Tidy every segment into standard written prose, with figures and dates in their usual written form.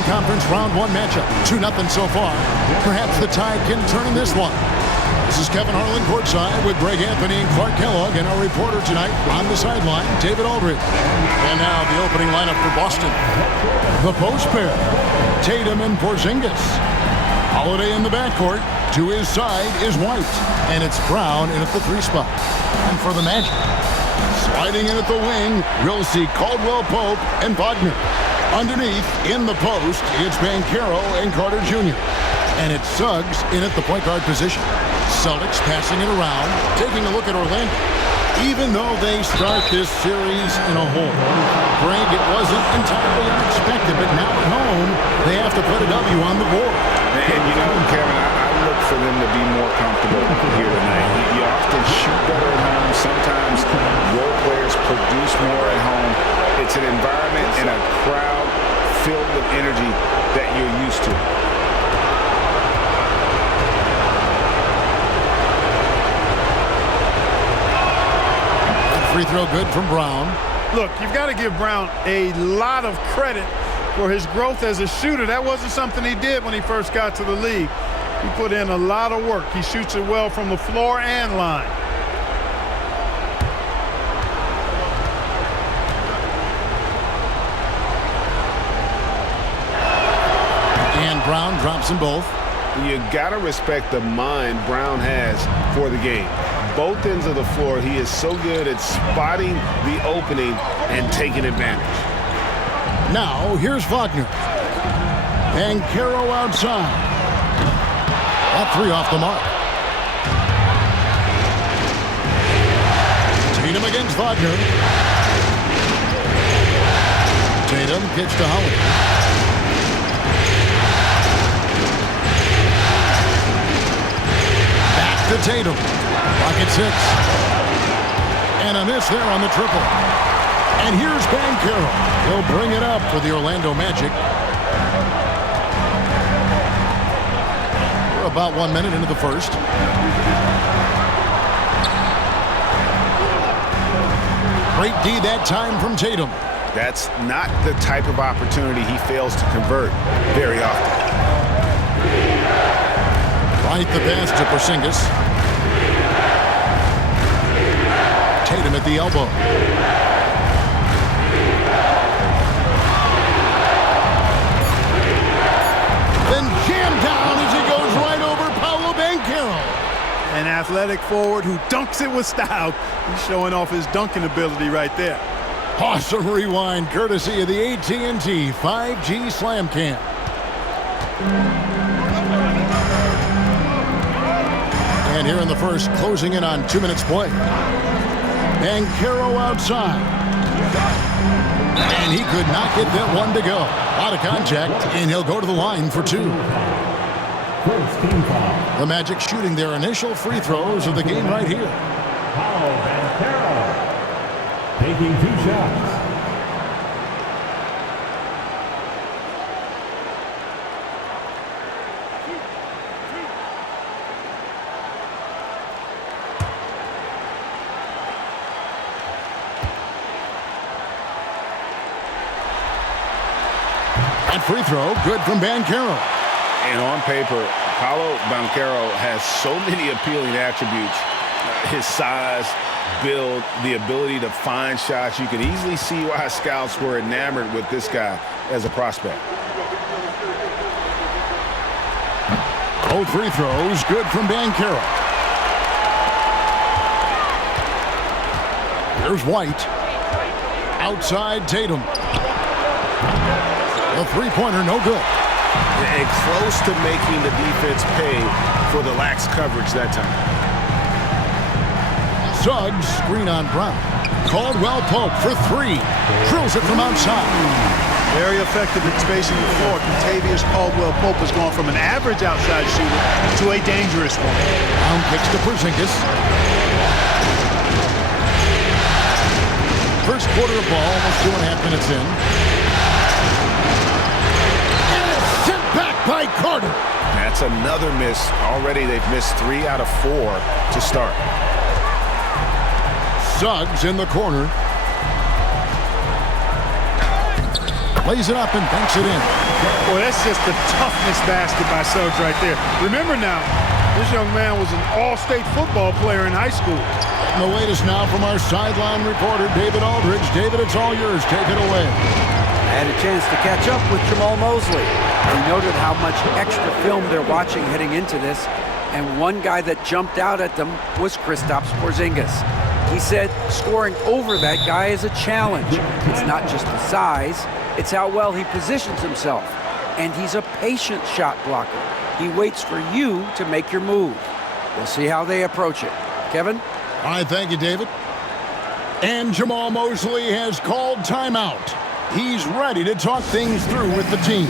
Eastern Conference Round 1 matchup. 2-0 so far. Perhaps the tide can turn in this one. This is Kevin Harlan courtside with Greg Anthony and Clark Kellogg, and our reporter tonight on the sideline, David Aldridge. And now the opening lineup for Boston. The post pair, Tatum and Porzingis. Holiday in the backcourt. To his side is White, and it's Brown in at the 3 spot. And for the Magic, sliding in at the wing, we'll see Caldwell Pope and Wagner. Underneath, in the post, it's Banchero and Carter Jr. And it's Suggs in at the point guard position. Celtics passing it around, taking a look at Orlando. Even though they start this series in a hole, Greg, it wasn't entirely unexpected, but now at home, they have to put a W on the board. And you know, Kevin, I look for them to be more comfortable here tonight. You often shoot better at home. Sometimes role players produce more at home. It's an environment and a crowd filled with energy that you're used to. Free throw good from Brown. Look, you've got to give Brown a lot of credit for his growth as a shooter. That wasn't something he did when he first got to the league. He put in a lot of work. He shoots it well from the floor and line. And Brown drops them both. You got to respect the mind Brown has for the game. Both ends of the floor, he is so good at spotting the opening and taking advantage. Now, here's Wagner. Banchero outside. That 3 off the mark. Tatum against Wagner. Tatum gets to Holiday. To Tatum. Rocket 6. And a miss there on the triple. And here's Banchero. He'll bring it up for the Orlando Magic. We're about 1 minute into the first. Great D that time from Tatum. That's not the type of opportunity he fails to convert very often. Right the pass to Porzingis. Tatum at the elbow. Then jammed down as he goes right over Paolo Banchero. An athletic forward who dunks it with style. He's showing off his dunking ability right there. Awesome rewind courtesy of the AT&T 5G Slam Cam. And here in the first, closing in on 2 minutes play. Banchero outside. And he could not get that one to go. Out of contact, and he'll go to the line for 2. The Magic shooting their initial free throws of the game right here. Banchero taking 2 shots. That free throw, good from Banchero. And on paper, Paolo Banchero has so many appealing attributes. His size, build, the ability to find shots. You can easily see why scouts were enamored with this guy as a prospect. Both free throws, good from Banchero. Here's White. Outside Tatum. The three-pointer, no good. And close to making the defense pay for the lax coverage that time. Suggs, screen on Brown. Caldwell Pope for 3. Drills it from outside. Very effective at spacing the floor. Contavious Caldwell Pope has gone from an average outside shooter to a dangerous one. Brown kicks to Porzingis. First quarter of ball, almost 2.5 minutes in. And it's sent back by Carter. That's another miss. Already they've missed 3 out of 4 to start. Suggs in the corner. Lays it up and banks it in. Boy, that's just the toughness basket by Suggs right there. Remember now, this young man was an all-state football player in high school. And the latest now from our sideline reporter, David Aldridge. David, it's all yours. Take it away. I had a chance to catch up with Jamal Mosley. He noted how much extra film they're watching heading into this, and one guy that jumped out at them was Kristaps Porzingis. He said scoring over that guy is a challenge. It's not just the size, it's how well he positions himself. And he's a patient shot blocker. He waits for you to make your move. We'll see how they approach it. Kevin? All right, thank you, David. And Jamal Mosley has called timeout. He's ready to talk things through with the team.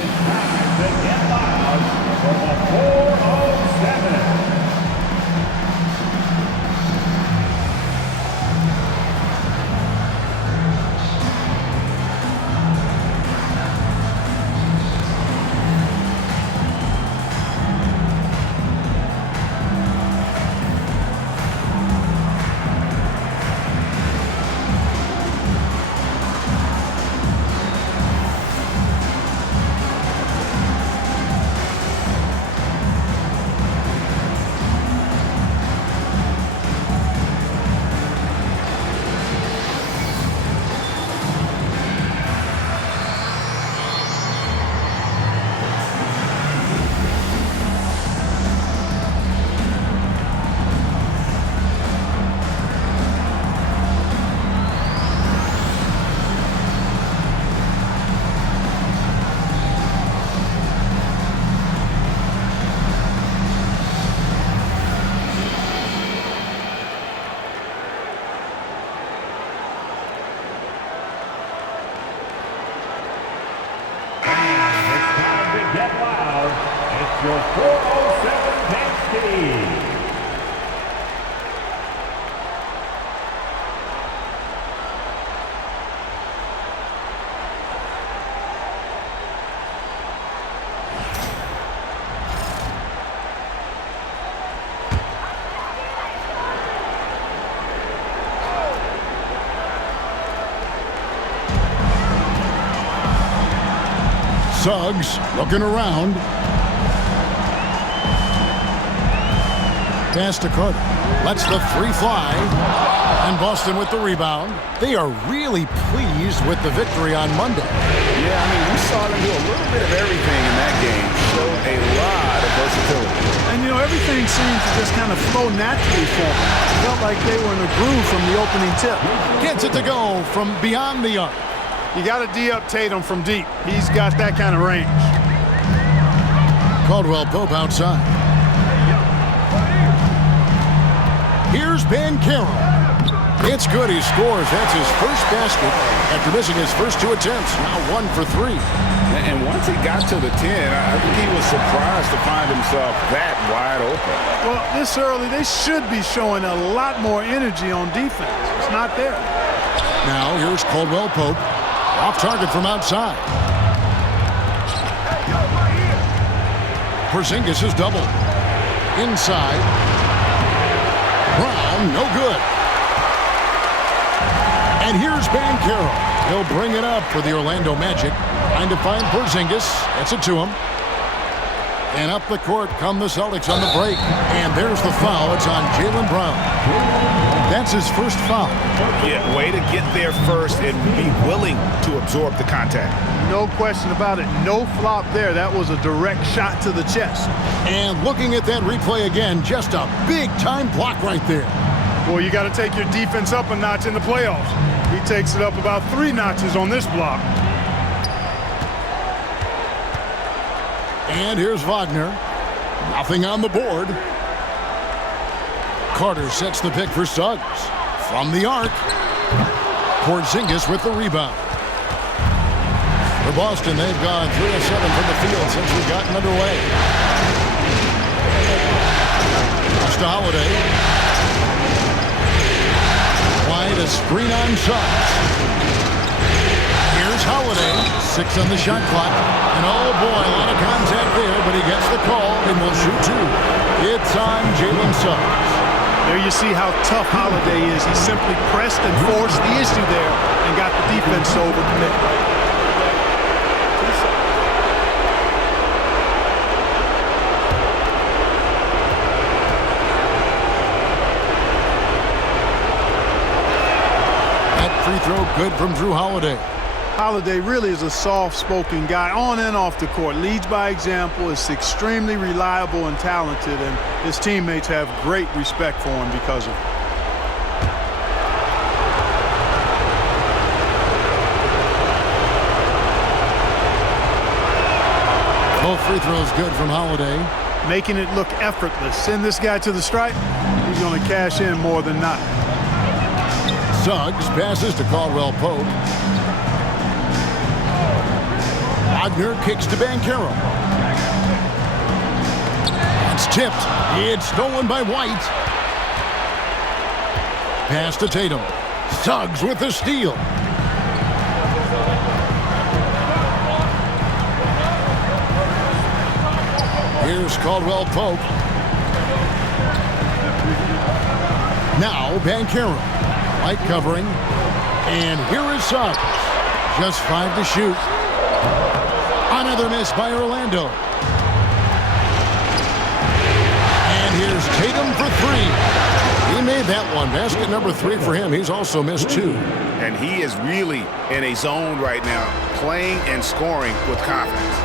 Get loud. It's your 407 Banchero. Suggs looking around. Pass to Carter. Lets the three fly. And Boston with the rebound. They are really pleased with the victory on Monday. Yeah, I mean, we saw them do a little bit of everything in that game. Showed a lot of versatility. And, you know, everything seemed to just kind of flow naturally for them. Felt like they were in a groove from the opening tip. Gets it to go from beyond the arc. You got to D up Tatum from deep. He's got that kind of range. Caldwell Pope outside. Here's Banchero. It's good. He scores. That's his first basket after missing his first two attempts. Now 1 for 3. And once he got to the 10, I think he was surprised to find himself that wide open. Well, this early, they should be showing a lot more energy on defense. It's not there. Now here's Caldwell Pope. Off target from outside. Porzingis is doubled. Inside. Brown, no good. And here's Banchero. He'll bring it up for the Orlando Magic. Trying to find Porzingis. Gets it to him. And up the court come the Celtics on the break. And there's the foul. It's on Jaylen Brown. That's his first foul. Yeah, way to get there first and be willing to absorb the contact. No question about it. No flop there. That was a direct shot to the chest. And looking at that replay again, just a big-time block right there. Well, you got to take your defense up a notch in the playoffs. He takes it up about 3 notches on this block. And here's Wagner. Nothing on the board. Carter sets the pick for Suggs. From the arc. Porzingis with the rebound. For Boston, they've gone 3 of 7 from the field since we've gotten underway. Pass to Holiday. Wide a screen on Suggs. Here's Holiday. 6 on the shot clock. And oh boy, a lot of contact there, but he gets the call and will shoot 2. It's on Jalen Suggs. There you see how tough Holiday is. He simply pressed and forced the issue there and got the defense to overcommit. throw good from Drew Holiday. Holiday really is a soft-spoken guy on and off the court. Leads by example, is extremely reliable and talented, and his teammates have great respect for him because of it. Both free throws good from Holiday. Making it look effortless. Send this guy to the stripe, he's going to cash in more than not. Suggs passes to Caldwell Pope. Wagner kicks to Banchero. It's tipped. It's stolen by White. Pass to Tatum. Suggs with the steal. Here's Caldwell Pope. Now Banchero. White covering. And here is Suggs. Just 5 to shoot. Another miss by Orlando. And here's Tatum for 3. He made that one. Basket number 3 for him. He's also missed 2. And he is really in a zone right now, playing and scoring with confidence.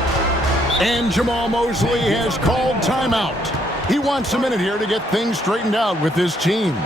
And Jamal Mosley has called timeout. He wants a minute here to get things straightened out with his team.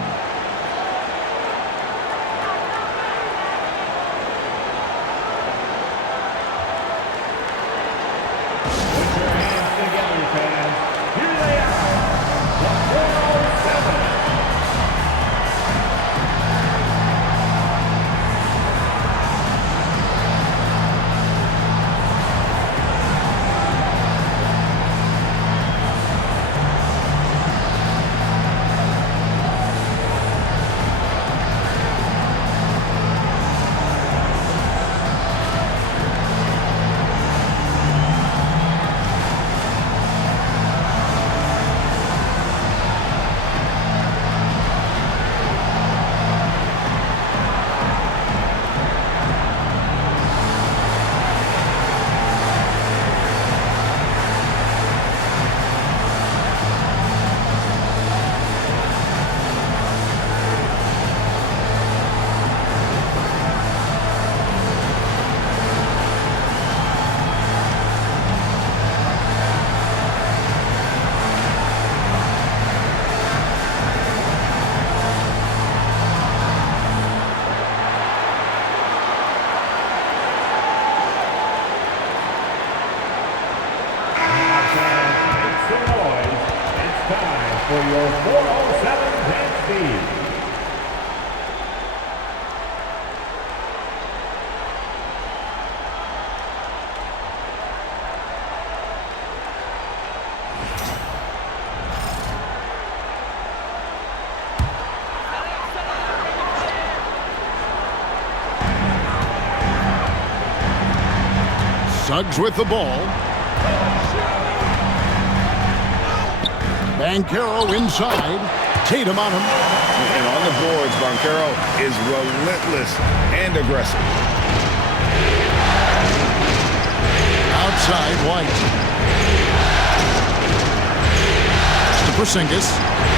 For your 407 10 speed. Suggs with the ball. Banchero inside. Tatum on him. And on the boards, Banchero is relentless and aggressive. Outside, White. To Porzingis.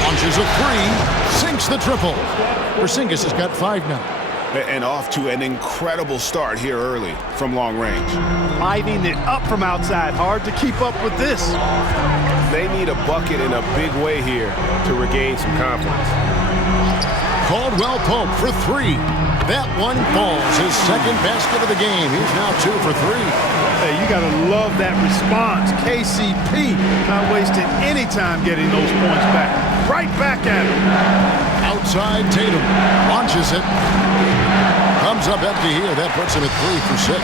Launches a 3. Sinks the triple. Porzingis has got 5 now. And off to an incredible start here early from long range. Lighting it up from outside. Hard to keep up with this. They need a bucket in a big way here to regain some confidence. Caldwell Pope for 3. That one falls. His second basket of the game. He's now 2 for 3. Hey, you got to love that response. KCP not wasting any time getting those points back. Right back at him. Outside, Tatum launches it. Comes up empty here. That puts him at 3 for 6.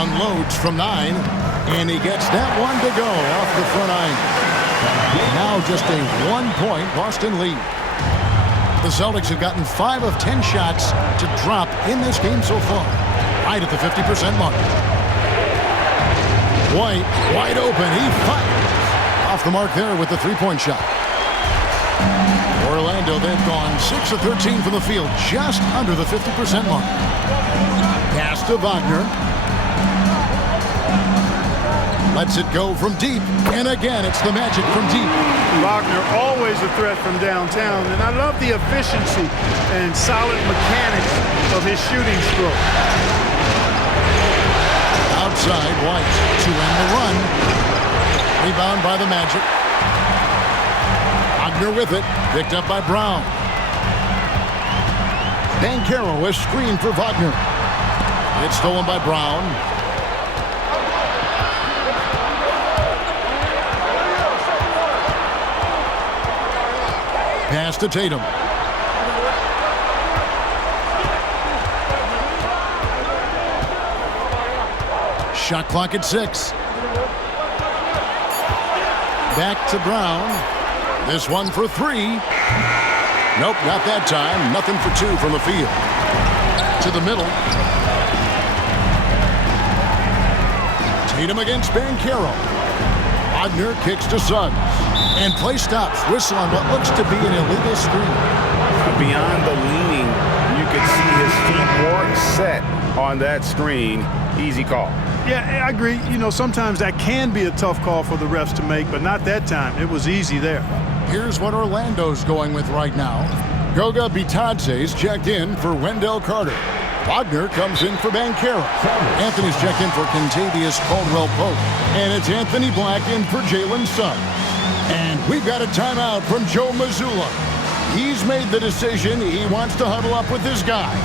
Unloads from 9. And he gets that one to go off the front iron. Now just a 1-point Boston lead. The Celtics have gotten 5 of 10 shots to drop in this game so far. Right at the 50% mark. White, wide open. He fires. Off the mark there with the 3-point shot. Orlando, they've gone 6 of 13 from the field, just under the 50% mark. Pass to Wagner. Lets it go from deep. And again, it's the magic from deep. Wagner always a threat from downtown, and I love the efficiency and solid mechanics of his shooting stroke. Outside, White to end the run. Rebound by the Magic. Wagner with it. Picked up by Brown. Banchero, a screen for Wagner. It's stolen by Brown. Pass to Tatum. Shot clock at 6. Back to Brown. This one for 3. Nope, not that time. Nothing for 2 from the field. To the middle. Tatum against Banchero. Wagner kicks to Suggs. And play stops. Whistle on what looks to be an illegal screen. Beyond the leaning, you could see his feet weren't set on that screen. Easy call. Yeah, I agree. You know, sometimes that can be a tough call for the refs to make, but not that time. It was easy there. Here's what Orlando's going with right now. Goga Bitadze's checked in for Wendell Carter. Wagner comes in for Banchero. Anthony's checked in for Kentavious Caldwell-Pope. And it's Anthony Black in for Jalen Suggs. And we've got a timeout from Joe Mazzulla. He's made the decision. He wants to huddle up with his guys.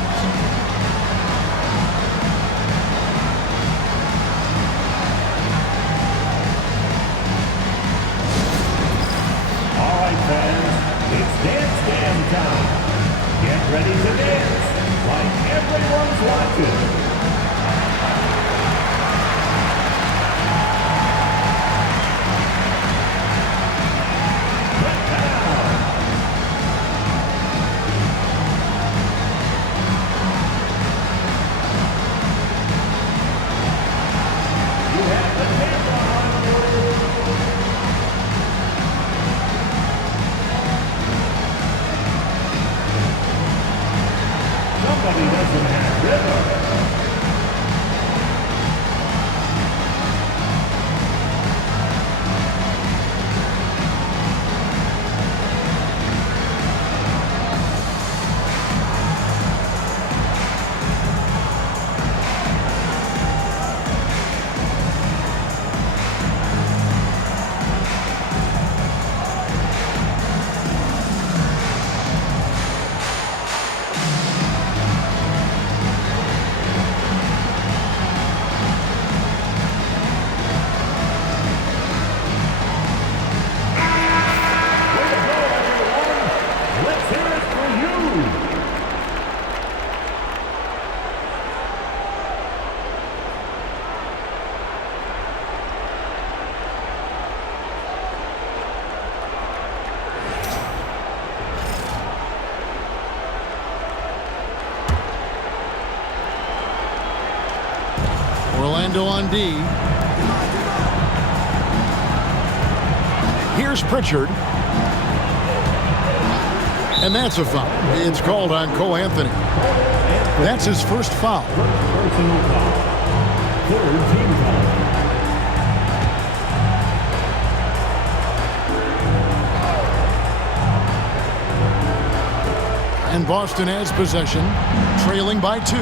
All right, fans, it's dance time. Get ready to dance like everyone's watching. Somebody doesn't have rhythm. Let's hear it for you. Orlando on D. Here's Pritchard. And that's a foul. It's called on Cole Anthony. That's his first foul. Personal foul. Third team foul. And Boston has possession, trailing by 2.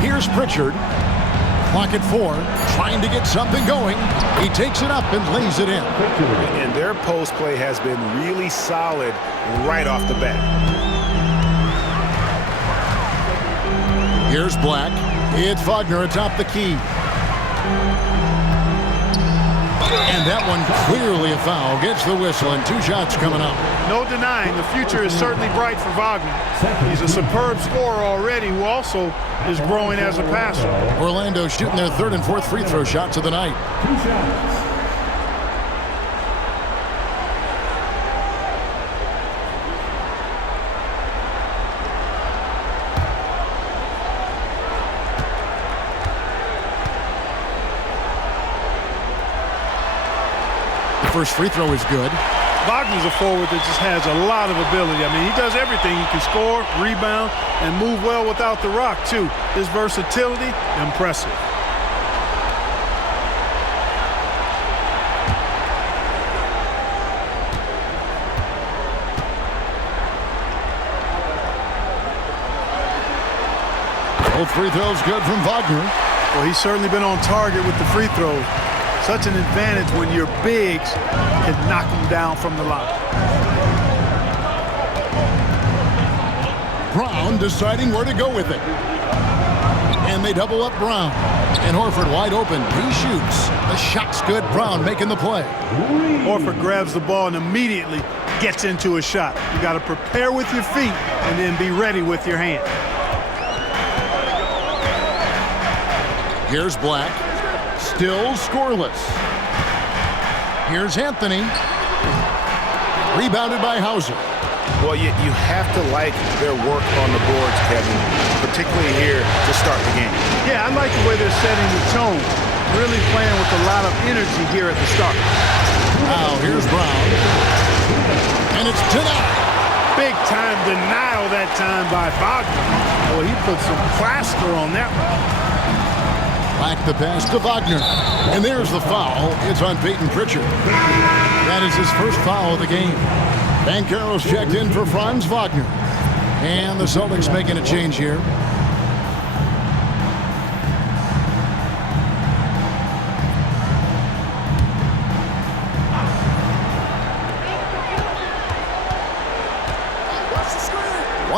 Here's Pritchard. Clock at 4, trying to get something going. He takes it up and lays it in. And their post play has been really solid right off the bat. Here's Black. It's Wagner atop the key. And that one clearly a foul. Gets the whistle and 2 shots coming up. No denying the future is certainly bright for Wagner. He's a superb scorer already who also is growing as a passer. Orlando shooting their 3rd and 4th free throw shots of the night. 2 shots. The first free throw is good. Wagner's a forward that just has a lot of ability. I mean, he does everything. He can score, rebound, and move well without the rock, too. His versatility, impressive. Both free throws good from Wagner. Well, he's certainly been on target with the free throws. Such an advantage when your bigs can knock them down from the line. Brown deciding where to go with it. And they double up Brown. And Horford wide open. He shoots. The shot's good. Brown making the play. Horford grabs the ball and immediately gets into a shot. You got to prepare with your feet and then be ready with your hand. Here's Black. Still scoreless. Here's Anthony. Rebounded by Hauser. Well, you have to like their work on the boards, Kevin, particularly here to start the game. Yeah, I like the way they're setting the tone. Really playing with a lot of energy here at the start. Now here's Brown. And it's denied. Big time denial that time by Wagner. Well, he put some plaster on that one. Back the pass to Wagner. And there's the foul. It's on Peyton Pritchard. That is his first foul of the game. Banchero's checked in for Franz Wagner. And the Celtics making a change here.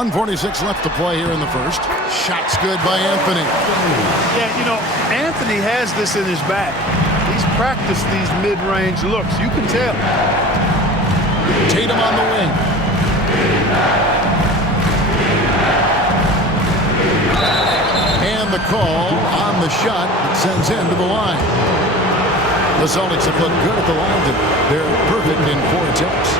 .146 left to play here in the first. Shot's good by Anthony. Yeah, you know, Anthony has this in his bag. He's practiced these mid-range looks. You can tell. Tatum on the wing. And the call on the shot that sends him to the line. The Celtics have looked good at the line. They're perfect in 4 attempts.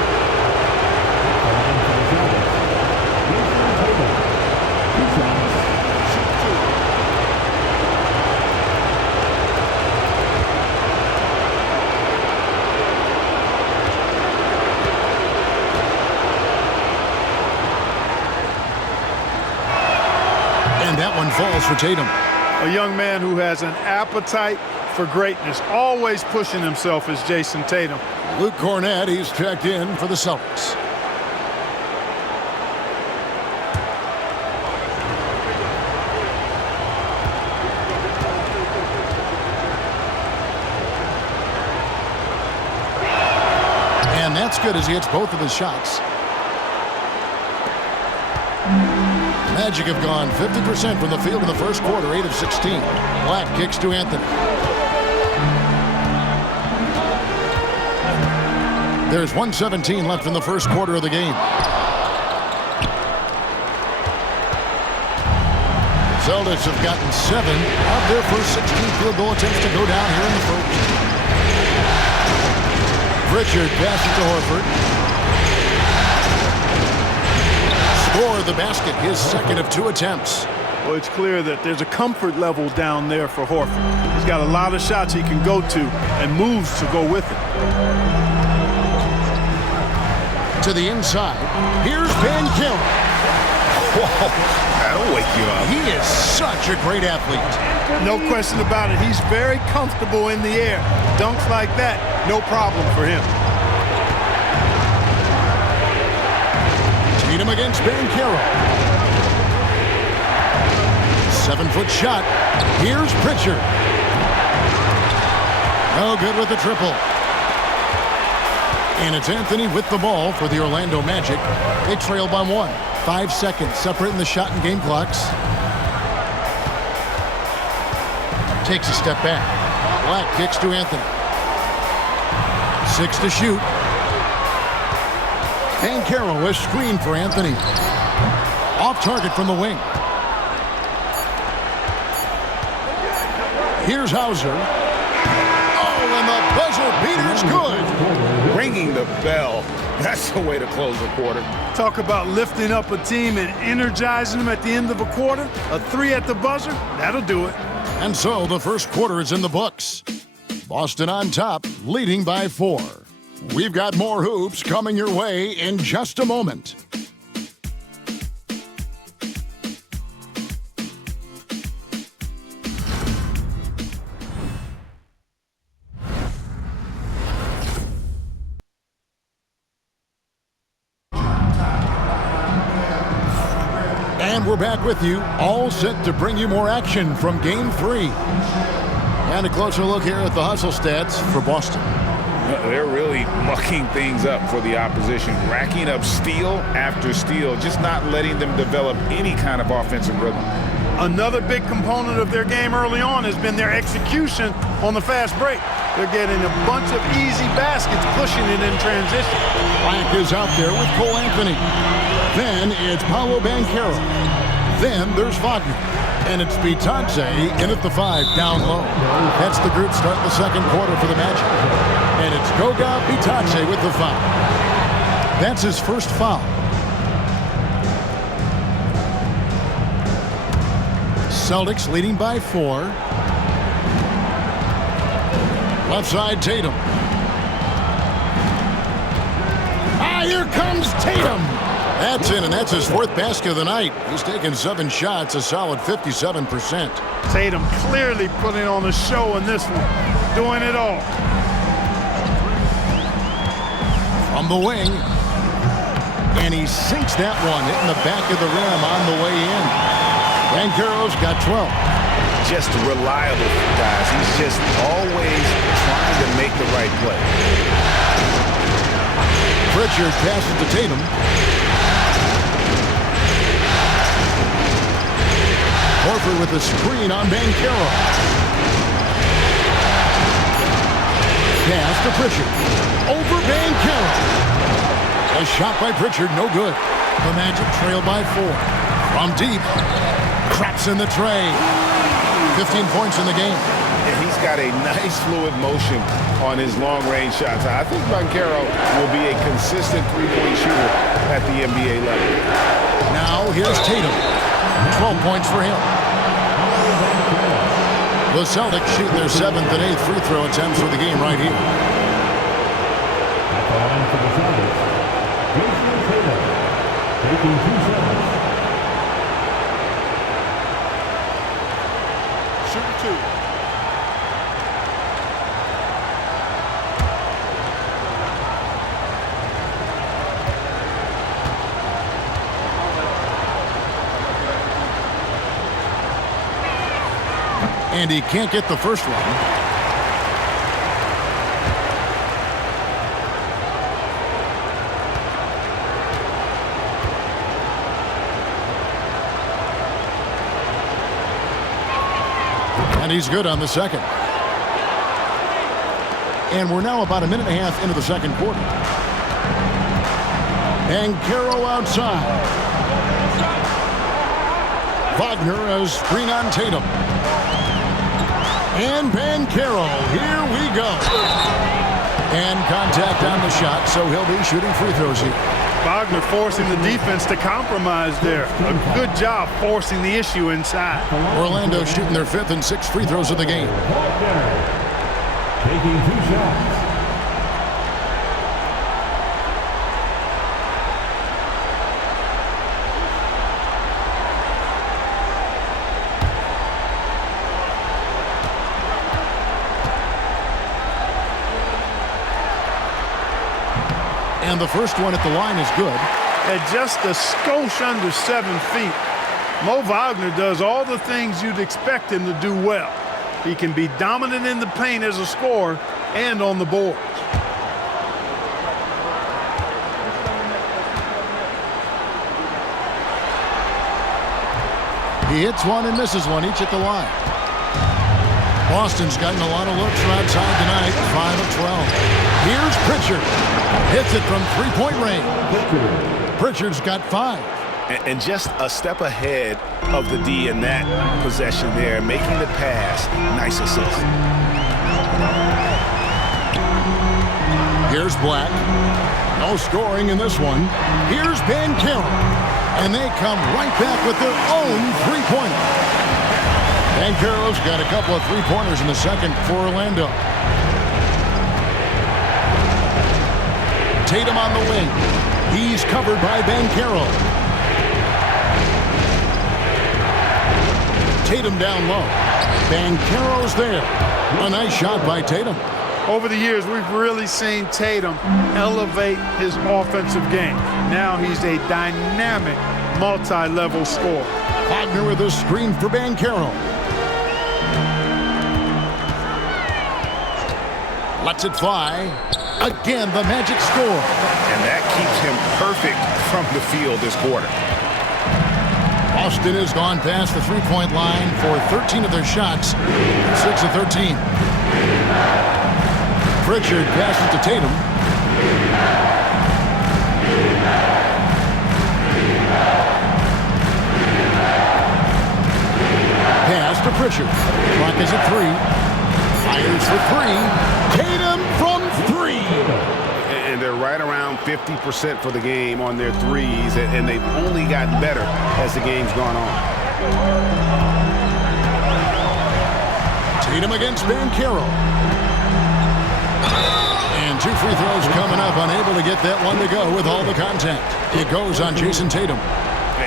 That one falls for Tatum. A young man who has an appetite for greatness, always pushing himself, is Jason Tatum. Luke Cornett, he's checked in for the Celtics. And that's good as he hits both of his shots. Magic have gone 50% from the field in the first quarter, 8 of 16. Black kicks to Anthony. There's 1:17 left in the first quarter of the game. Celtics have gotten 7 of their first 16 field goal attempts to go down here in the first. Richard passes to Horford. Score the basket, his second of 2 attempts. Well, it's clear that there's a comfort level down there for Horford. He's got a lot of shots he can go to and moves to go with it. To the inside, here's Banchero. Whoa, that'll wake you up. He is such a great athlete. No question about it. He's very comfortable in the air. Dunks like that, no problem for him. Tatum against Banchero. 7-foot shot. Here's Pritchard. No good with the triple. And it's Anthony with the ball for the Orlando Magic. They trail by 1. 5 seconds separating the shot and game clocks. Takes a step back. Black kicks to Anthony. 6 to shoot. Banchero is screened for Anthony. Off target from the wing. Here's Hauser. Oh, and the buzzer beater's good. Ringing the bell. That's the way to close the quarter. Talk about lifting up a team and energizing them at the end of a quarter. A 3 at the buzzer, that'll do it. And so the first quarter is in the books. Boston on top, leading by 4. We've got more hoops coming your way in just a moment. And we're back with you, all set to bring you more action from Game 3. And a closer look here at the hustle stats for Boston. They're really mucking things up for the opposition, racking up steal after steal, just not letting them develop any kind of offensive rhythm. Another big component of their game early on has been their execution on the fast break. They're getting a bunch of easy baskets, pushing it in transition. Black is out there with Cole Anthony. Then it's Paolo Banchero. Then there's Wagner. And it's Bitadze in at the 5, down low. That's the group start the second quarter for the Magic. And it's Goga Bitadze with the foul. That's his first foul. Celtics leading by 4. Left side, Tatum. Here comes Tatum. That's in, and that's his 4th basket of the night. He's taken 7 shots, a solid 57%. Tatum clearly putting on a show in this one, doing it all. From the wing, and he sinks that one, hitting the back of the rim on the way in. Banchero's got 12. Just reliable, guys. He's just always trying to make the right play. Pritchard passes to Tatum. Horford with a screen on Banchero. Pass to Pritchard. Over Banchero. A shot by Pritchard, no good. The Magic trail by 4. From deep. Cracks in the tray. 15 points in the game. And he's got a nice fluid motion on his long-range shots. I think Banchero will be a consistent three-point shooter at the NBA level. Now here's Tatum. 12 points for him. The Celtics shooting their 7th and 8th free throw attempts for the game right here. At the line for the Celtics, Jason Tatum, taking 2 shots. Shooting 2. And he can't get the first one. And he's good on the second. And we're now about a minute and a half into the second quarter. Banchero outside. Wagner has screen on Tatum. And Banchero, here we go. And contact on the shot, so he'll be shooting free throws here. Wagner forcing the defense to compromise there. A good job forcing the issue inside. Orlando shooting their 5th and 6th free throws of the game. Taking 2 shots. And the first one at the line is good. At just a skosh under 7 feet, Mo Wagner does all the things you'd expect him to do well. He can be dominant in the paint as a scorer and on the board. He hits one and misses one, each at the line. Boston's gotten a lot of looks from outside tonight, 5 of 12. Here's Pritchard. Hits it from 3-point range. Pritchard's got 5. And just a step ahead of the D in that possession there, making the pass. Nice assist. Here's Black. No scoring in this one. Here's Banchero. And they come right back with their own three-pointer. Banchero's got a couple of three-pointers in the second for Orlando. Tatum on the wing. He's covered by Banchero. Tatum down low. Banchero's there. A nice shot by Tatum. Over the years, we've really seen Tatum elevate his offensive game. Now he's a dynamic, multi-level scorer. Wagner with a screen for Banchero. Lets it fly. Again, the Magic score. And that keeps him perfect from the field this quarter. Boston has gone past the three-point line for 13 of their shots. 6 of 13. Pritchard passes to Tatum. Pass to Pritchard. Clock is at 3. Fires for 3. Tatum from 3. And they're right around 50% for the game on their threes, and they've only gotten better as the game's gone on. Tatum against Banchero. And 2 free throws coming up, unable to get that one to go with all the contact. It goes on Jason Tatum.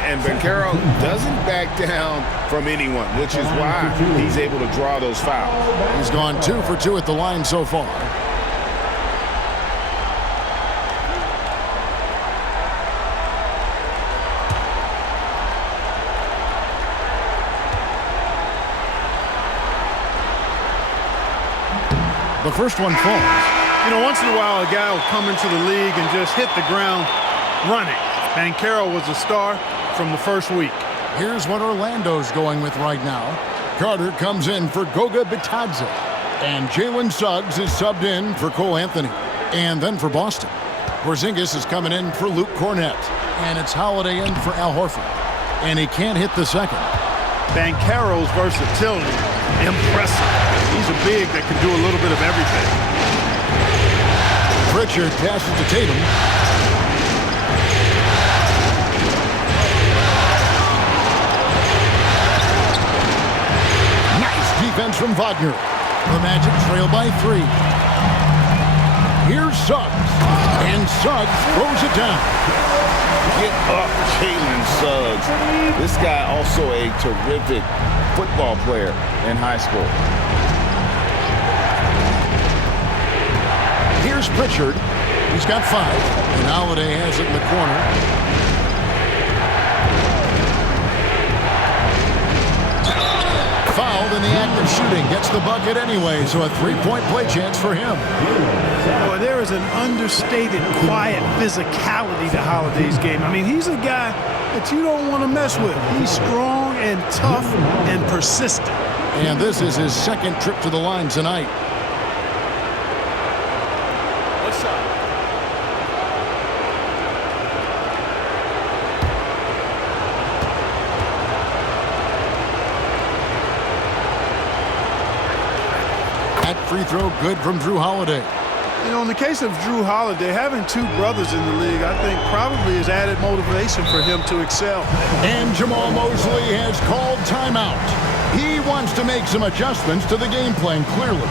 And Banchero doesn't back down from anyone, which is why he's able to draw those fouls. He's gone 2 for 2 at the line so far. The first one falls. You know, once in a while, a guy will come into the league and just hit the ground running. Banchero was a star from the first week. Here's what Orlando's going with right now. Carter comes in for Goga Bitadze. And Jalen Suggs is subbed in for Cole Anthony. And then for Boston, Porzingis is coming in for Luke Cornett. And it's Holiday in for Al Horford. And he can't hit the second. Banchero's versatility, impressive. He's a big that can do a little bit of everything. Pritchard passes to Tatum. Nice defense from Wagner. The Magic trail by 3. Here's Suggs. And Suggs throws it down. Get up, Jalen Suggs. This guy also a terrific football player in high school. Here's Pritchard. He's got 5. And Holiday has it in the corner. Fouled in the act of shooting. Gets the bucket anyway, so a 3-point play chance for him. Boy, there is an understated, quiet physicality to Holiday's game. I mean, he's a guy that you don't want to mess with. He's strong and tough and persistent. And this is his second trip to the line tonight. What's up? That free throw good from Drew Holiday. You know, in the case of Drew Holiday, having 2 brothers in the league, I think probably has added motivation for him to excel. And Jamal Mosley has called timeout. He wants to make some adjustments to the game plan, clearly.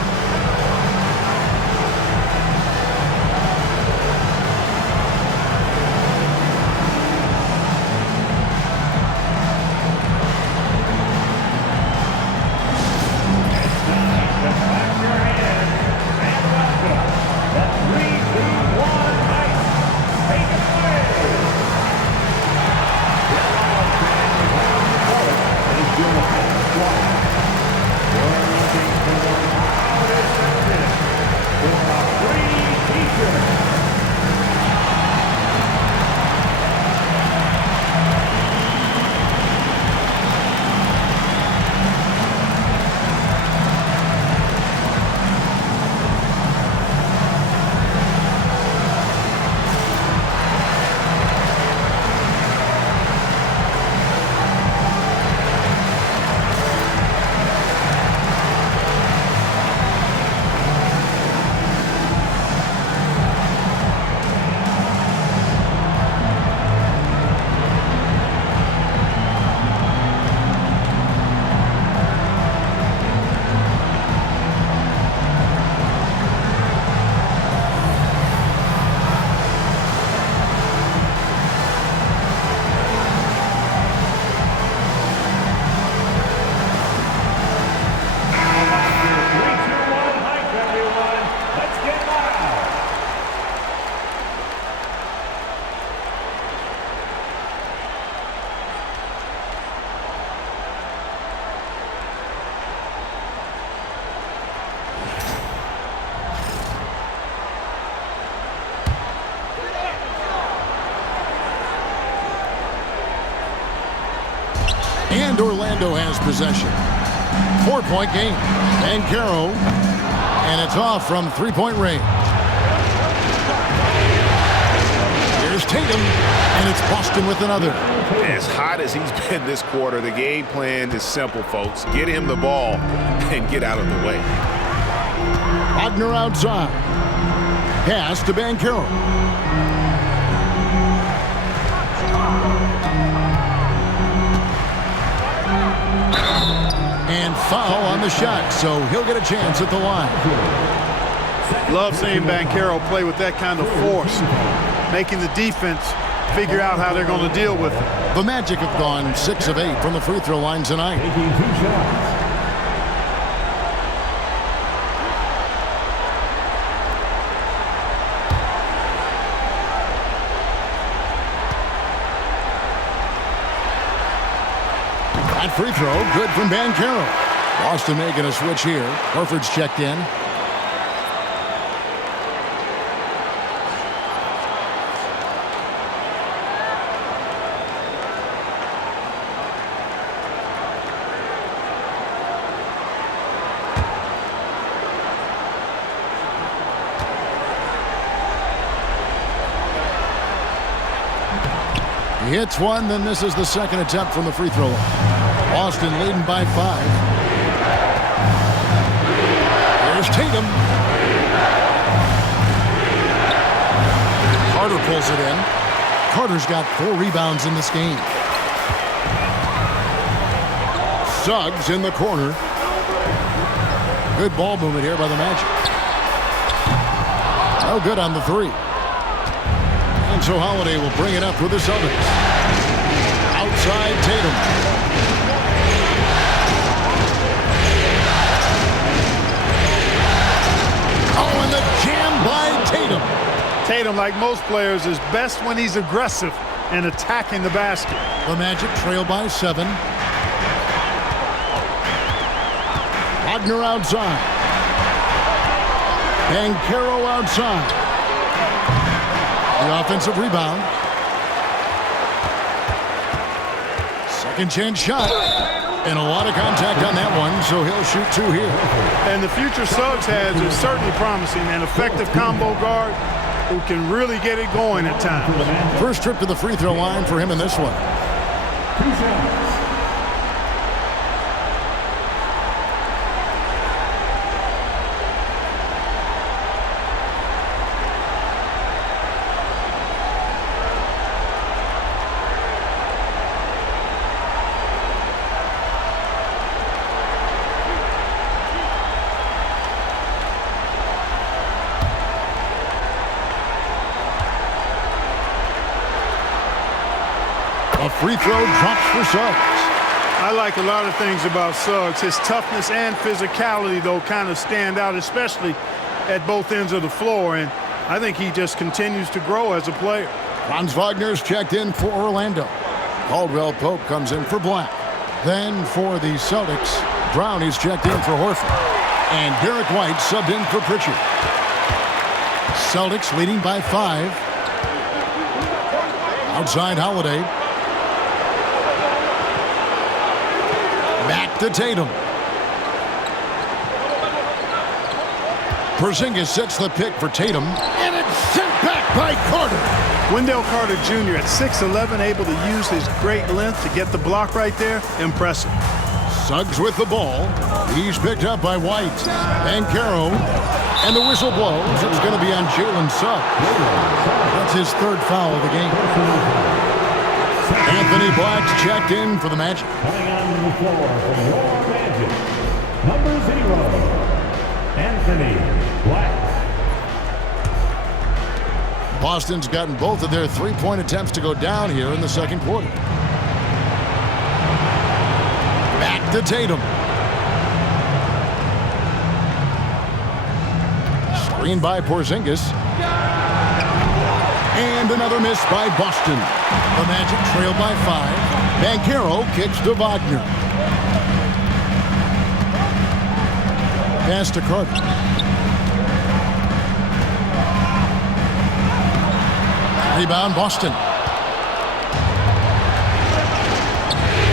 Orlando has possession. 4-point game. Banchero, and it's off from three-point range. Here's Tatum, and it's Boston with another. As hot as he's been this quarter, the game plan is simple, folks. Get him the ball and get out of the way. Wagner outside. Pass to Banchero. And foul on the shot, so he'll get a chance at the line. Love seeing Banchero play with that kind of force, making the defense figure out how they're going to deal with it. The Magic have gone 6 of 8 from the free throw line tonight. Taking 2 shots. That free throw, good from Banchero. Boston making a switch here. Horford's checked in. He hits one, then this is the second attempt from the free throw line. Boston leading by 5. Here's Tatum. Carter pulls it in. Carter's got 4 rebounds in this game. Suggs in the corner. Good ball movement here by the Magic. No good on the 3. And so Holiday will bring it up with the Celtics. Outside Tatum. Oh, and the jam by Tatum. Tatum, like most players, is best when he's aggressive and attacking the basket. The Magic trail by 7. Wagner outside. Banchero outside. The offensive rebound. Second chance shot. And a lot of contact on that one, so he'll shoot 2 here. And the future Suggs has is certainly promising. An effective combo guard who can really get it going at times. First trip to the free throw line for him in this one. 2 shots. A free throw drops for Suggs. I like a lot of things about Suggs. His toughness and physicality, though, kind of stand out, especially at both ends of the floor. And I think he just continues to grow as a player. Franz Wagner's checked in for Orlando. Caldwell Pope comes in for Black. Then for the Celtics, Brown is checked in for Horford. And Derek White subbed in for Pritchard. Celtics leading by 5. Outside Holiday. Back to Tatum. Porzingis sets the pick for Tatum. And it's sent back by Carter. Wendell Carter Jr. at 6'11", able to use his great length to get the block right there. Impressive. Suggs with the ball. He's picked up by White. Banchero. And the whistle blows. It's going to be on Jalen Suggs. That's his 3rd foul of the game. Anthony Black's checked in for the Magic. Coming on the floor for your Magic, number 0, Anthony Black. Boston's gotten both of their 3-point attempts to go down here in the second quarter. Back to Tatum. Screen by Porzingis. And another miss by Boston. The Magic trail by 5. Banchero kicks to Wagner. Pass to Carter. Rebound Boston.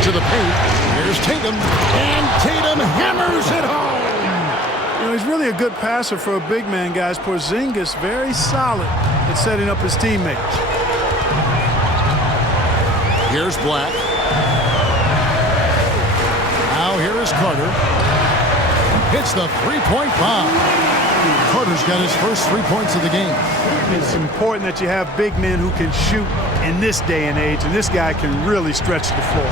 To the paint. Here's Tatum, and Tatum hammers it home. You know, he's really a good passer for a big man, guys. Porzingis very solid at setting up his teammates. Here's Black. Now here is Carter. Hits the three-point bomb. Carter's got his first 3 points of the game. It's important that you have big men who can shoot in this day and age, and this guy can really stretch the floor.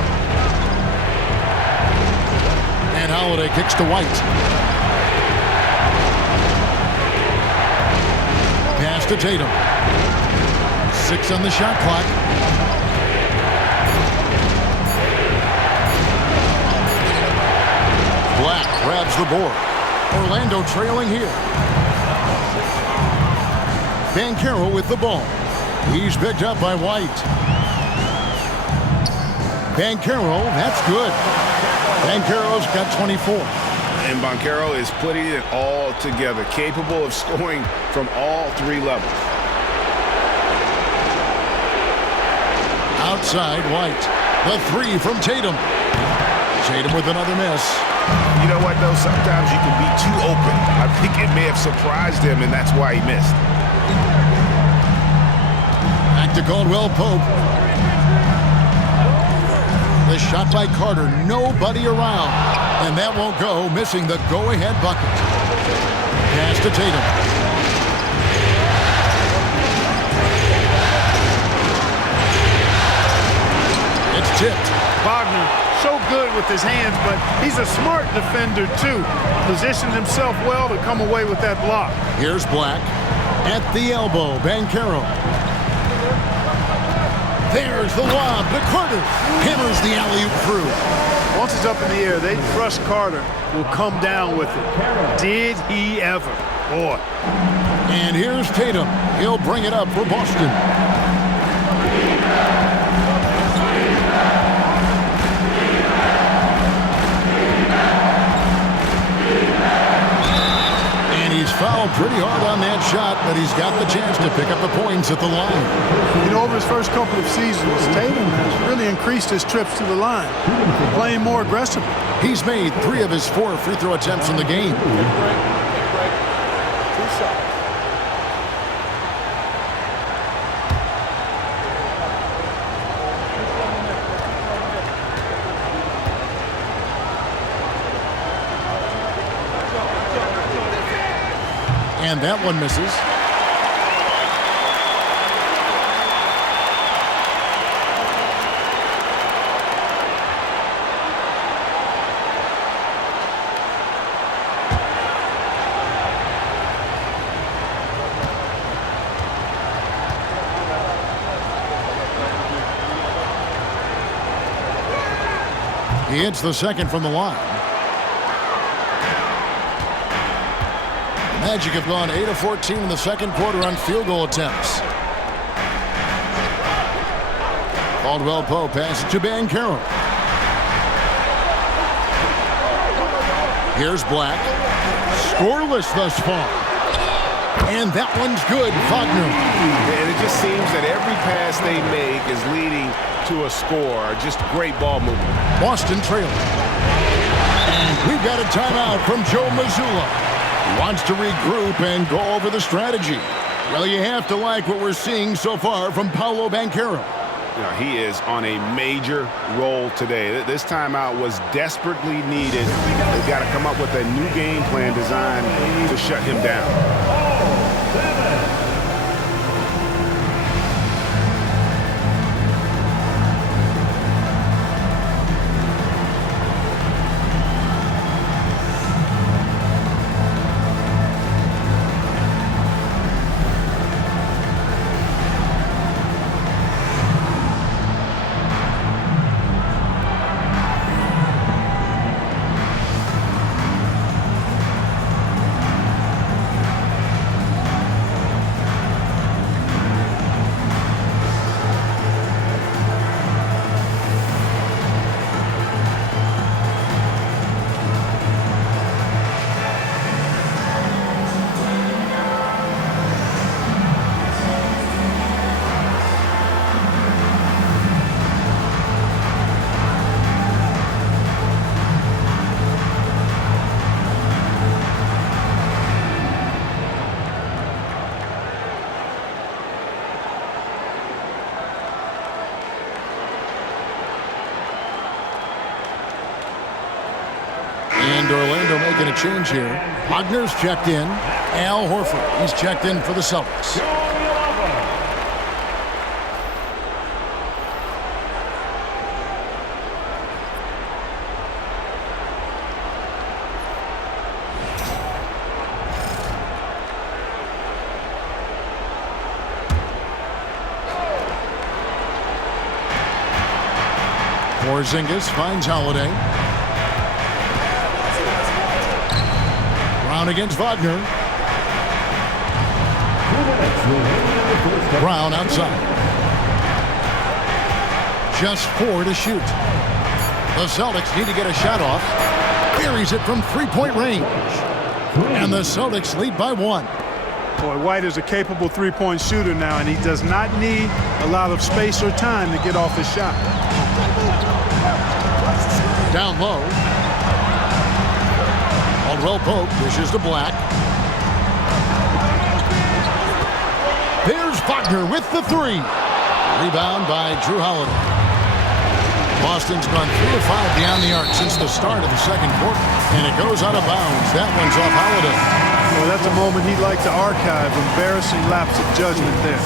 And Holiday kicks to White. Pass to Tatum. 6 on the shot clock. Black grabs the board. Orlando trailing here. Banchero with the ball. He's picked up by White. Banchero, that's good. Banchero's got 24. And Banchero is putting it all together, capable of scoring from all 3 levels. Outside, White. The 3 from Tatum. Tatum with another miss. You know what, though? Sometimes you can be too open. I think it may have surprised him, and that's why he missed. Back to Caldwell-Pope. The shot by Carter. Nobody around. And that won't go, missing the go-ahead bucket. Pass to Tatum. It's tipped. Wagner, so good with his hands, but he's a smart defender, too. Positioned himself well to come away with that block. Here's Black. At the elbow, Banchero. There's the lob to Carter. Hammers the alley-oop through. Once it's up in the air, they trust Carter will come down with it. Did he ever? Boy. And here's Tatum. He'll bring it up for Boston. Fouled pretty hard on that shot, but he's got the chance to pick up the points at the line. You know, over his first couple of seasons, Tatum has really increased his trips to the line, playing more aggressively. He's made 3 of his 4 free throw attempts in the game. And that one misses. He hits the second from the line. Magic have gone 8 of 14 in the second quarter on field goal attempts. Caldwell-Pope passes to Banchero. Here's Black. Scoreless thus far. And that one's good. Wagner. And it just seems that every pass they make is leading to a score. Just great ball movement. Boston trailing. And we've got a timeout from Joe Mazzulla. Wants to regroup and go over the strategy. Well, you have to like what we're seeing so far from Paolo Banchero. You know, he is on a major roll today. This timeout was desperately needed. They've got to come up with a new game plan designed to shut him down. And Orlando making a change here. Wagner's checked in. Al Horford, he's checked in for the Celtics. Porzingis finds Holiday. Brown against Wagner. Brown outside. Just 4 to shoot. The Celtics need to get a shot off. Buries it from three-point range. And the Celtics lead by 1. Boy, White is a capable three-point shooter now, and he does not need a lot of space or time to get off his shot. Down low. Caldwell Pope dishes to Black. There's Wagner with the 3. Rebound by Drew Holiday. Boston's gone 3 of 5 beyond the arc since the start of the second quarter. And it goes out of bounds. That one's off Holiday. Well, that's a moment he'd like to archive. Embarrassing lapse of judgment there.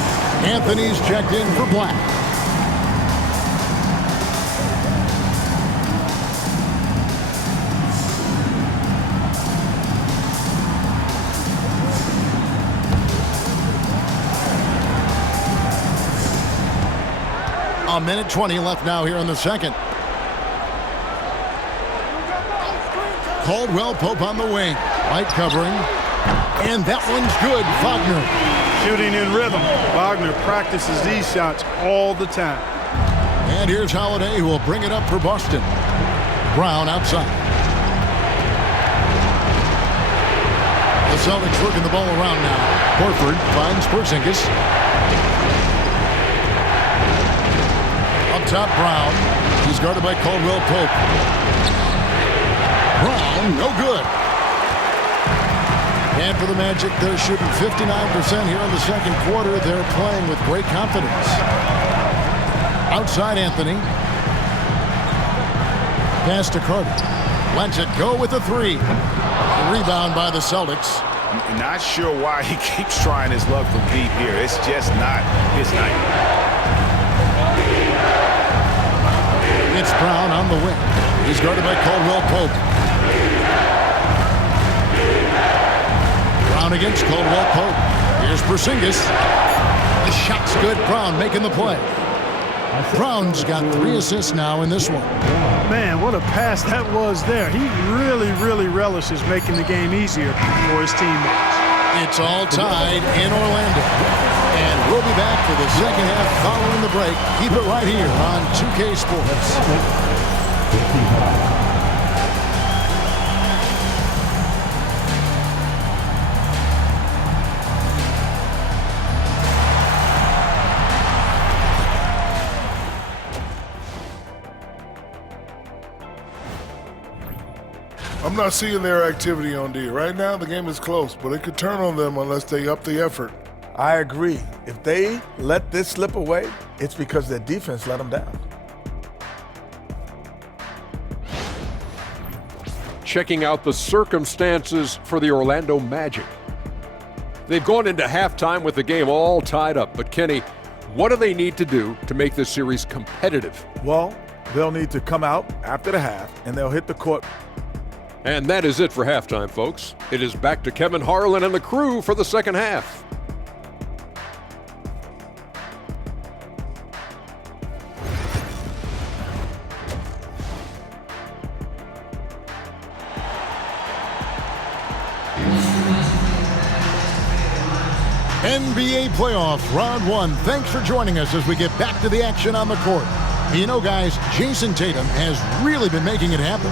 Anthony's checked in for Black. A minute 20 left now here in the second. Caldwell Pope on the wing. White covering. And that one's good. Wagner. Shooting in rhythm. Wagner practices these shots all the time. And here's Holiday, who will bring it up for Boston. Brown outside. The Celtics working the ball around now. Horford finds Porzingis. Up top, Brown. He's guarded by Caldwell Pope. Brown, no good. And for the Magic, they're shooting 59% here in the second quarter. They're playing with great confidence. Outside Anthony. Pass to Carter. Lets it go with a 3. Rebound by the Celtics. Not sure why he keeps trying his luck from deep here. It's just not his night. It's Brown on the wing. He's guarded by Caldwell Pope. Brown against Caldwell Pope. Here's Porzingis. The shot's good. Brown making the play. Brown's got 3 assists now in this one. Man, what a pass that was there. He really relishes making the game easier for his teammates. It's all tied in Orlando. And we'll be back for the second half following the break. Keep it right here on 2K Sports. I'm not seeing their activity on D. Right now, the game is close, but it could turn on them unless they up the effort. I agree. If they let this slip away, it's because their defense let them down. Checking out the circumstances for the Orlando Magic. They've gone into halftime with the game all tied up. But Kenny, what do they need to do to make this series competitive? Well, they'll need to come out after the half, and they'll hit the court. And that is it for halftime, folks. It is back to Kevin Harlan and the crew for the second half. NBA playoffs, round 1. Thanks for joining us as we get back to the action on the court. You know, guys, Jason Tatum has really been making it happen.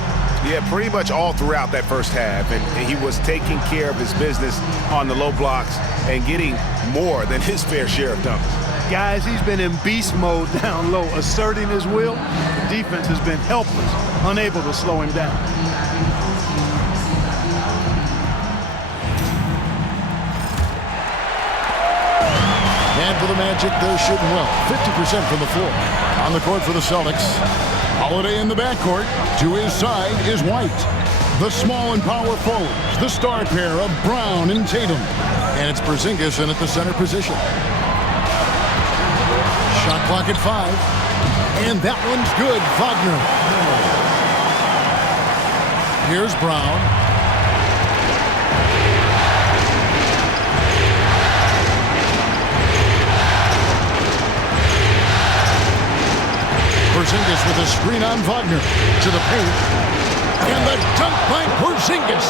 Yeah, pretty much all throughout that first half. And he was taking care of his business on the low blocks and getting more than his fair share of dunks. Guys, he's been in beast mode down low, asserting his will. The defense has been helpless, unable to slow him down. And for the Magic, they're shooting well. 50% from the floor. On the court for the Celtics. Holiday in the backcourt. To his side is White. The small and power forwards, the star pair of Brown and Tatum. And it's Porzingis in at the center position. Shot clock at 5. And that one's good. Wagner. Here's Brown. Porzingis with a screen on Wagner. To the paint. And the dunk by Porzingis.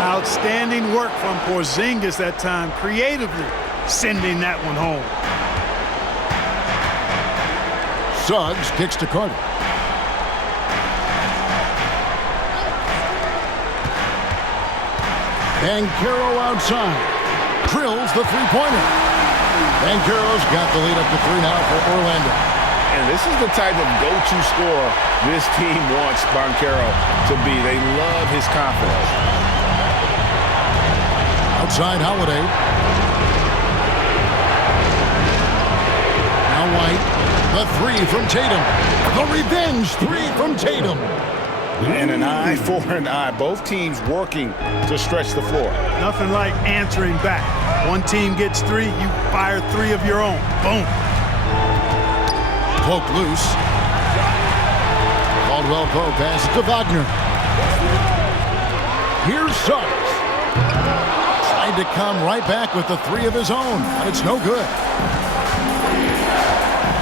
Outstanding work from Porzingis that time, creatively sending that one home. Suggs kicks to Carter. Banchero outside. Drills the three-pointer. Banchero's got the lead up to 3 now for Orlando. And this is the type of go-to scorer this team wants Banchero to be. They love his confidence. Outside Holiday. Now White. The 3 from Tatum. The revenge 3 from Tatum. And an eye for an eye. Both teams working to stretch the floor. Nothing like answering back. One team gets 3, you fire 3 of your own. Boom. Poke loose. Caldwell Pope passes to Wagner. Here's Suggs. Tried to come right back with the 3 of his own, but it's no good.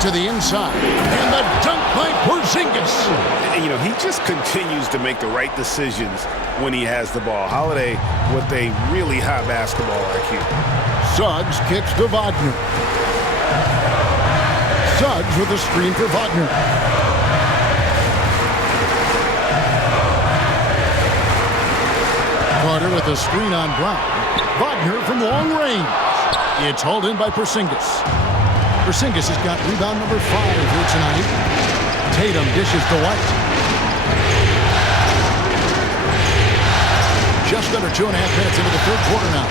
To the inside. And the dunk by Porzingis. And, you know, he just continues to make the right decisions when he has the ball. Holiday with a really high basketball IQ. Suggs kicks to Wagner. Suggs with a screen for Wagner. Carter with a screen on Brown. Wagner from long range. It's hauled in by Porzingis. Porzingis has got rebound number 5 here tonight. Tatum dishes to White. Just under 2.5 minutes into the third quarter now.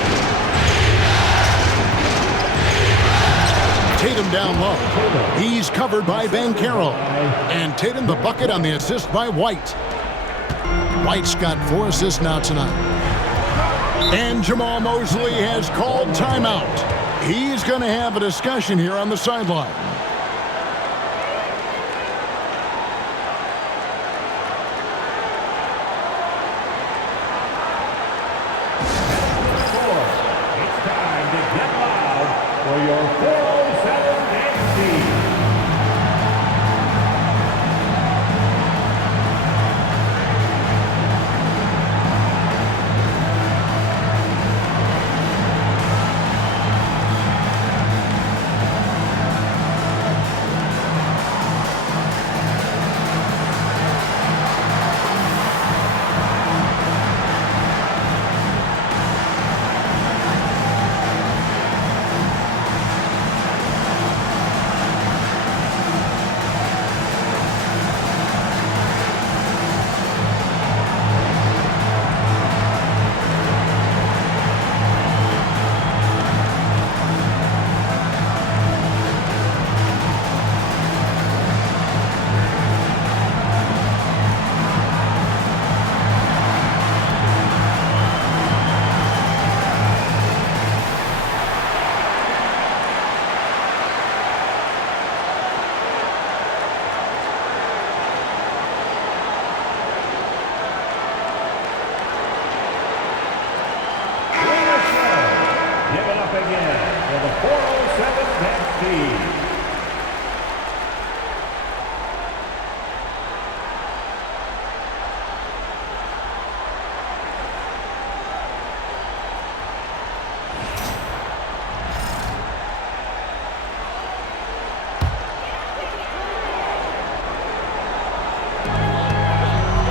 Tatum down low. He's covered by Banchero. And Tatum the bucket on the assist by White. White's got 4 assists now tonight. And Jamal Mosley has called timeout. He's going to have a discussion here on the sideline. It's time to get loud for your 407 MC.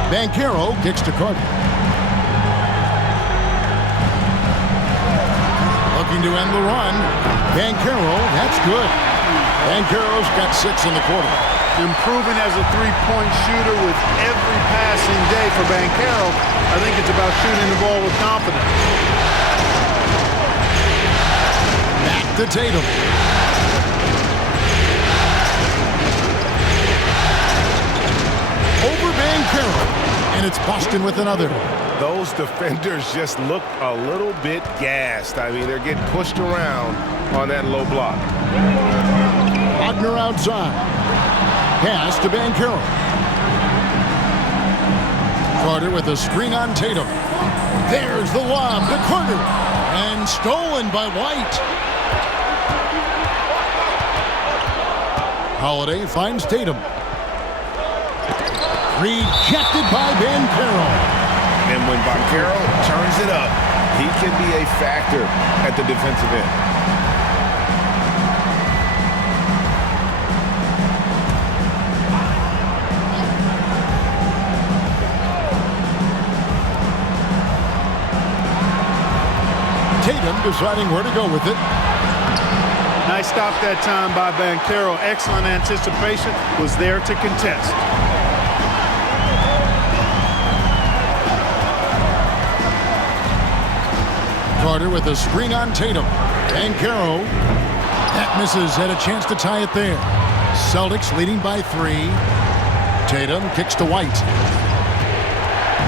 Banchero kicks to Carter. Looking to end the run. Banchero, that's good. Banchero's got 6 in the quarter. Improving as a three-point shooter with every passing day for Banchero. I think it's about shooting the ball with confidence. Back to Tatum. Over Banchero. And it's Boston with another. Those defenders just look a little bit gassed. I mean, they're getting pushed around on that low block. Wagner outside. Pass to Banchero. Carter with a screen on Tatum. There's the lob to Carter. And stolen by White. Holiday finds Tatum. Rejected by Banchero. And when Banchero turns it up, he can be a factor at the defensive end. Tatum deciding where to go with it. Nice stop that time by Banchero. Excellent anticipation. Was there to contest. Carter with a screen on Tatum. Banchero. That misses. Had a chance to tie it there. Celtics leading by 3. Tatum kicks to White.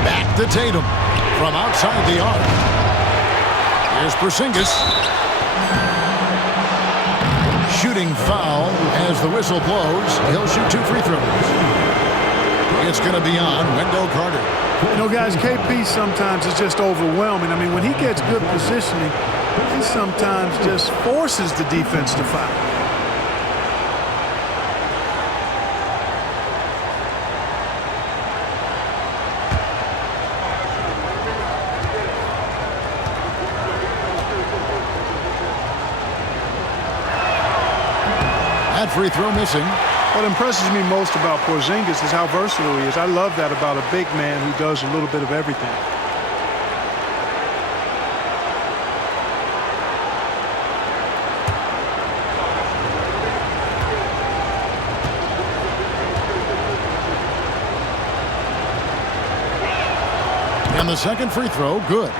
Back to Tatum from outside the arc. Here's Porzingis. Shooting foul as the whistle blows. He'll shoot 2 free throws. It's going to be on Wendell Carter. You know, guys, KP sometimes is just overwhelming. I mean, when he gets good positioning, he sometimes just forces the defense to foul. That free throw missing. What impresses me most about Porzingis is how versatile he is. I love that about a big man who does a little bit of everything. And the second free throw, good.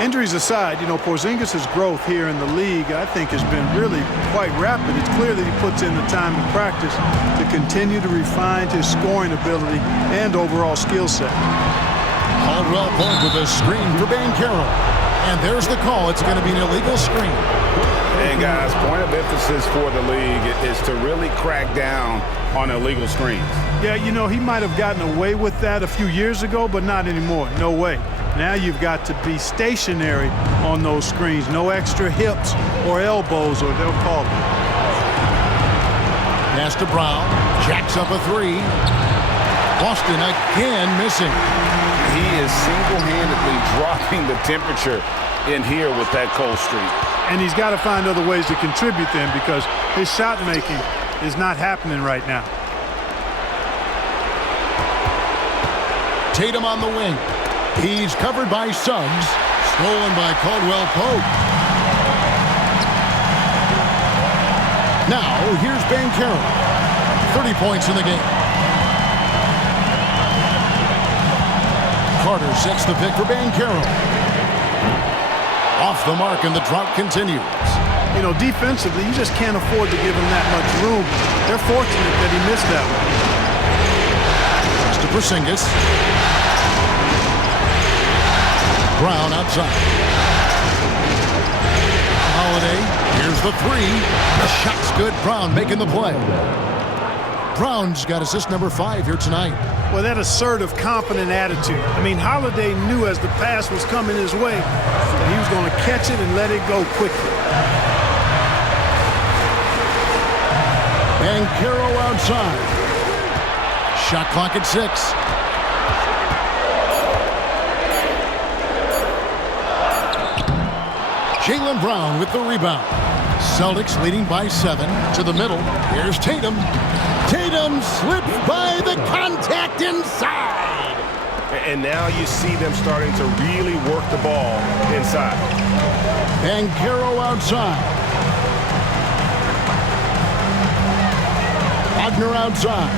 Injuries aside, you know, Porzingis' growth here in the league, I think, has been really quite rapid. It's clear that he puts in the time and practice to continue to refine his scoring ability and overall skill set. Caldwell Pope with a screen for Banchero. And there's the call. It's going to be an illegal screen. And guys, point of emphasis for the league is to really crack down on illegal screens. Yeah, you know, he might have gotten away with that a few years ago, but not anymore. No way. Now you've got to be stationary on those screens. No extra hips or elbows, or they'll call it. Pass to Brown. Jacks up a 3. Boston again missing. He is single-handedly dropping the temperature in here with that cold streak. And he's got to find other ways to contribute then, because his shot making is not happening right now. Tatum on the wing. He's covered by Suggs. Stolen by Caldwell Pope. Now, here's Banchero. 30 points in the game. Carter sets the pick for Banchero. Off the mark, and the drought continues. You know, defensively, you just can't afford to give him that much room. They're fortunate that he missed that one. Pass to Porzingis. Brown outside. Holiday. Here's the 3. The shot's good. Brown making the play. Brown's got assist number 5 here tonight. Well, that assertive, confident attitude. I mean, Holiday knew as the pass was coming his way that he was going to catch it and let it go quickly. Banchero outside. Shot clock at 6. Jaylen Brown with the rebound. Celtics leading by 7 to the middle. Here's Tatum. Tatum slips by the contact inside. And now you see them starting to really work the ball inside. Banchero outside. Wagner outside.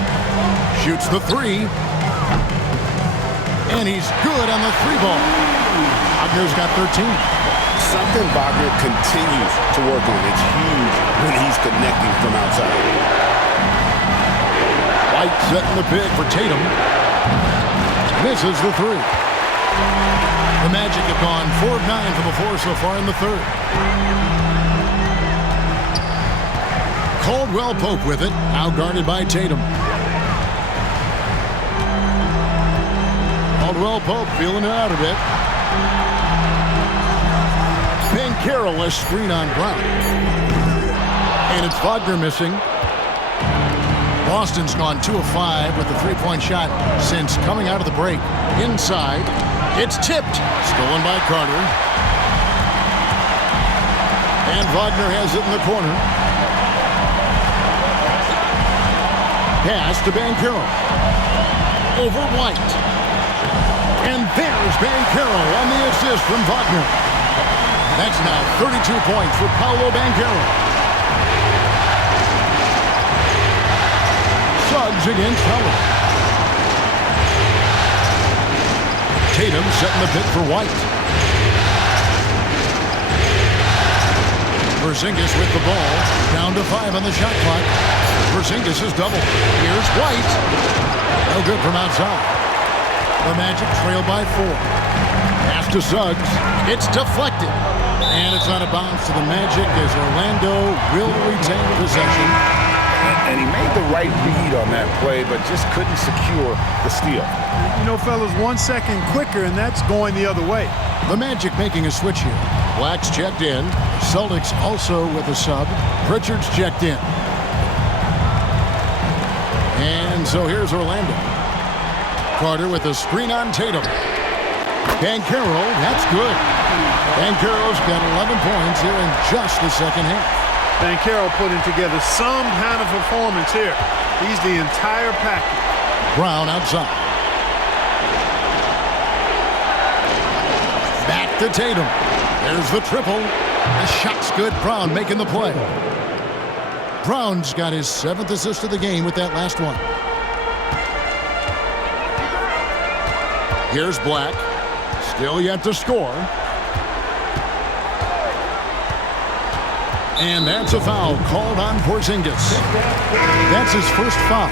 Shoots the 3. And he's good on the 3-ball. Wagner's got 13. Something Wagner continues to work on. It's huge when he's connecting from outside. White setting the pick for Tatum. Misses the three. The Magic have gone 4 of 9 from the floor so far in the third. Caldwell Pope with it, outguarded by Tatum. Caldwell Pope feeling it out a bit. Banchero, a screen on Brown. And it's Wagner missing. Boston's gone 2 of 5 with the three-point shot since coming out of the break. Inside, it's tipped. Stolen by Carter. And Wagner has it in the corner. Pass to Banchero. Over White. And there's Banchero on the assist from Wagner. That's now 32 points for Paolo Banchero. Suggs against Heller. Tatum setting the pick for White. Porzingis with the ball. Down to 5 on the shot clock. Porzingis is double. Here's White. No good from outside. The Magic trail by 4. Pass to Suggs. It's deflected. And it's out of bounds to the Magic as Orlando will retain possession. And he made the right read on that play, but just couldn't secure the steal. You know, fellas, 1 second quicker, and that's going the other way. The Magic making a switch here. Black's checked in. Celtics also with a sub. Pritchard's checked in. And so here's Orlando. Carter with a screen on Tatum. Banchero, that's good. Banchero's got 11 points here in just the second half. Banchero putting together some kind of performance here. He's the entire package. Brown outside. Back to Tatum. There's the triple. The shot's good. Brown making the play. Brown's got his 7th assist of the game with that last one. Here's Black. Still yet to score. And that's a foul called on Porzingis. That's his first foul.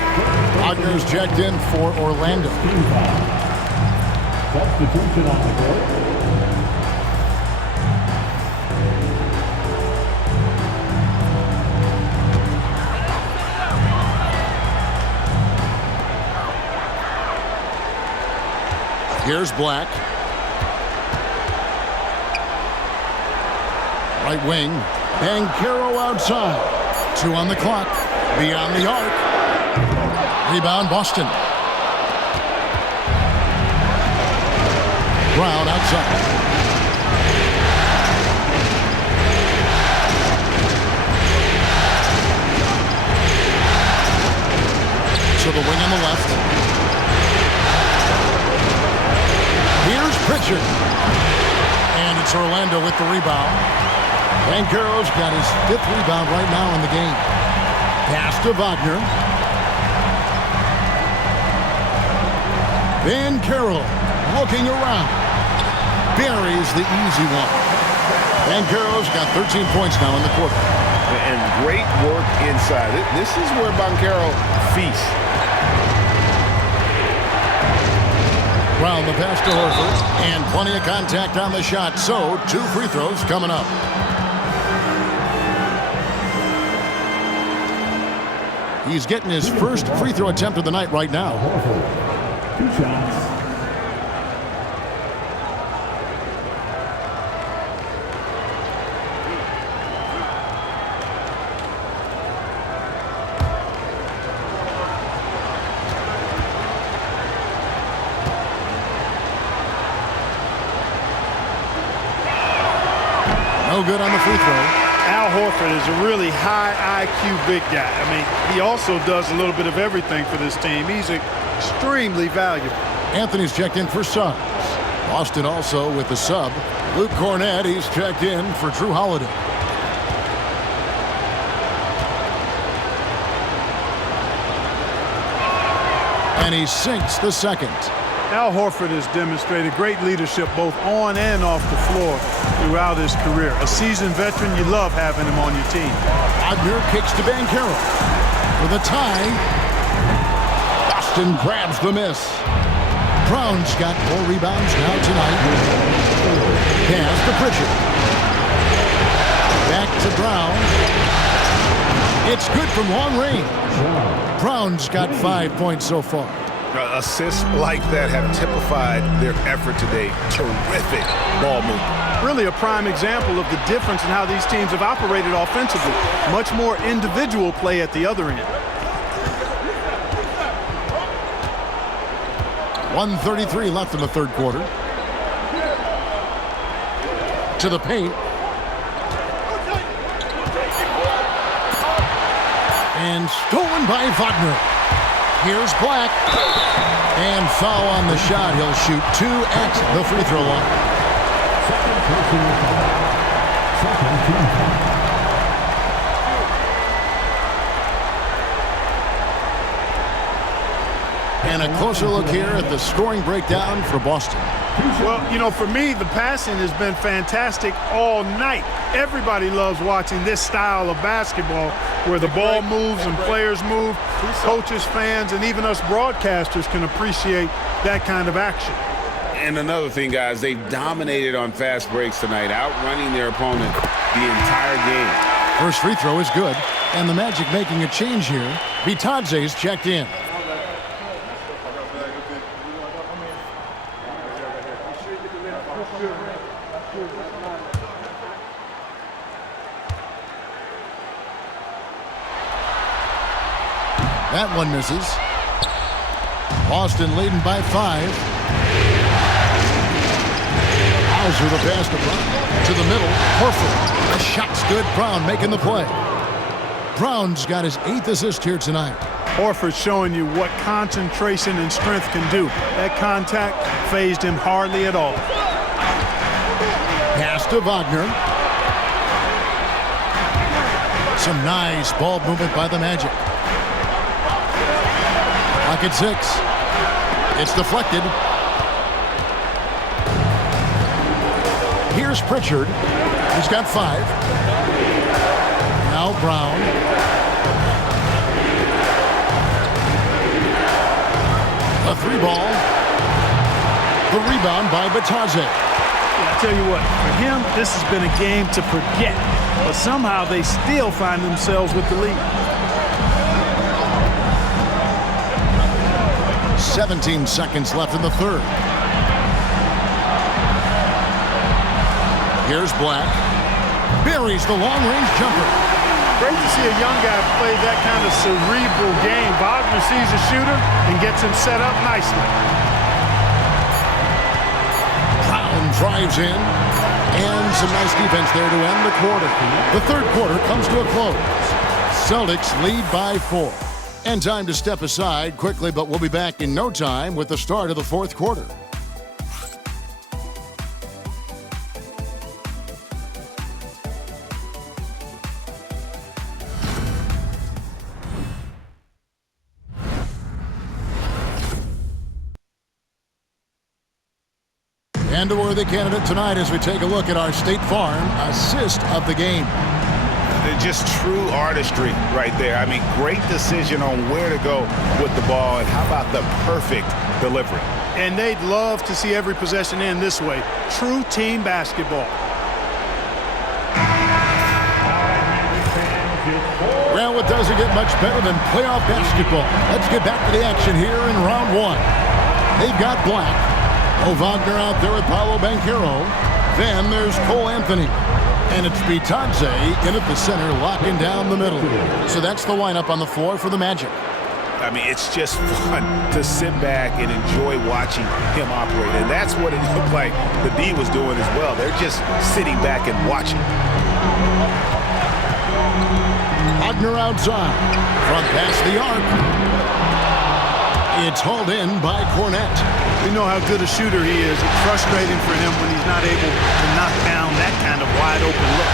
Wagner's checked in for Orlando. Substitution on the court. Here's Black. Right wing. Banchero outside. 2 on the clock. Beyond the arc. Rebound Boston. Brown outside. To the wing on the left. Here's Pritchard. And it's Orlando with the rebound. Banchero's got his 5th rebound right now in the game. Pass to Wagner. Banchero looking around. Buries the easy one. Banchero's got 13 points now in the quarter. And great work inside. This is where Banchero feasts. Brown the pass to Horford. And plenty of contact on the shot. So 2 free throws coming up. He's getting his first free throw attempt of the night right now. 2 shots. No good on the free throw. Al Horford is a really high IQ big guy. I mean, he also does a little bit of everything for this team. He's extremely valuable. Anthony's checked in for Suggs. Boston also with the sub. Luke Cornett, he's checked in for Drew Holiday. And he sinks the second. Al Horford has demonstrated great leadership both on and off the floor throughout his career. A seasoned veteran, you love having him on your team. Wagner kicks to Banchero. For the tie, Boston grabs the miss. Brown's got 4 rebounds now tonight. Pass to Pritchard. Back to Brown. It's good from long range. Brown's got 5 points so far. Assists like that have typified their effort today. Terrific ball movement. Really a prime example of the difference in how these teams have operated offensively. Much more individual play at the other end. 1:33 left in the third quarter. To the paint. And stolen by Wagner. Here's Black. And foul on the shot. He'll shoot 2 at the free throw line. And a closer look here at the scoring breakdown for Boston. Well, you know, for me, the passing has been fantastic all night. Everybody loves watching this style of basketball where the ball moves and players move. Coaches, fans, and even us broadcasters can appreciate that kind of action. And another thing, guys, they've dominated on fast breaks tonight, outrunning their opponent the entire game. First free throw is good, and the Magic making a change here. Bitadze's checked in. That one misses. Boston leading by 5. Hauser the pass to Brown. To the middle. Horford. The shot's good. Brown making the play. Brown's got his 8th assist here tonight. Horford showing you what concentration and strength can do. That contact phased him hardly at all. Pass to Wagner. Some nice ball movement by the Magic. Clock at 6. It's deflected. Here's Pritchard. He's got 5. Now Brown. A 3 ball. The rebound by Bitadze. I tell you what, for him, this has been a game to forget. But somehow they still find themselves with the lead. 17 seconds left in the third. Here's Black. Buries the long-range jumper. Great to see a young guy play that kind of cerebral game. Wagner sees a shooter and gets him set up nicely. Brown drives in. And some nice defense there to end the quarter. The third quarter comes to a close. Celtics lead by 4. And time to step aside quickly, but we'll be back in no time with the start of the fourth quarter. And a worthy candidate tonight as we take a look at our State Farm assist of the game. Just true artistry right there. I mean, great decision on where to go with the ball, and how about the perfect delivery? And they'd love to see every possession end this way. True team basketball. Well, it doesn't get much better than playoff basketball. Let's get back to the action here in round 1. They've got Black. Wagner out there with Paolo Banchero. Then there's Cole Anthony. And it's Bitadze in at the center, locking down the middle. So that's the lineup on the floor for the Magic. I mean, it's just fun to sit back and enjoy watching him operate. And that's what it looked like the D was doing as well. They're just sitting back and watching. Wagner outside. Front past the arc. It's hauled in by Cornette. We know how good a shooter he is. It's frustrating for him when he's not able to knock down that kind of wide-open look.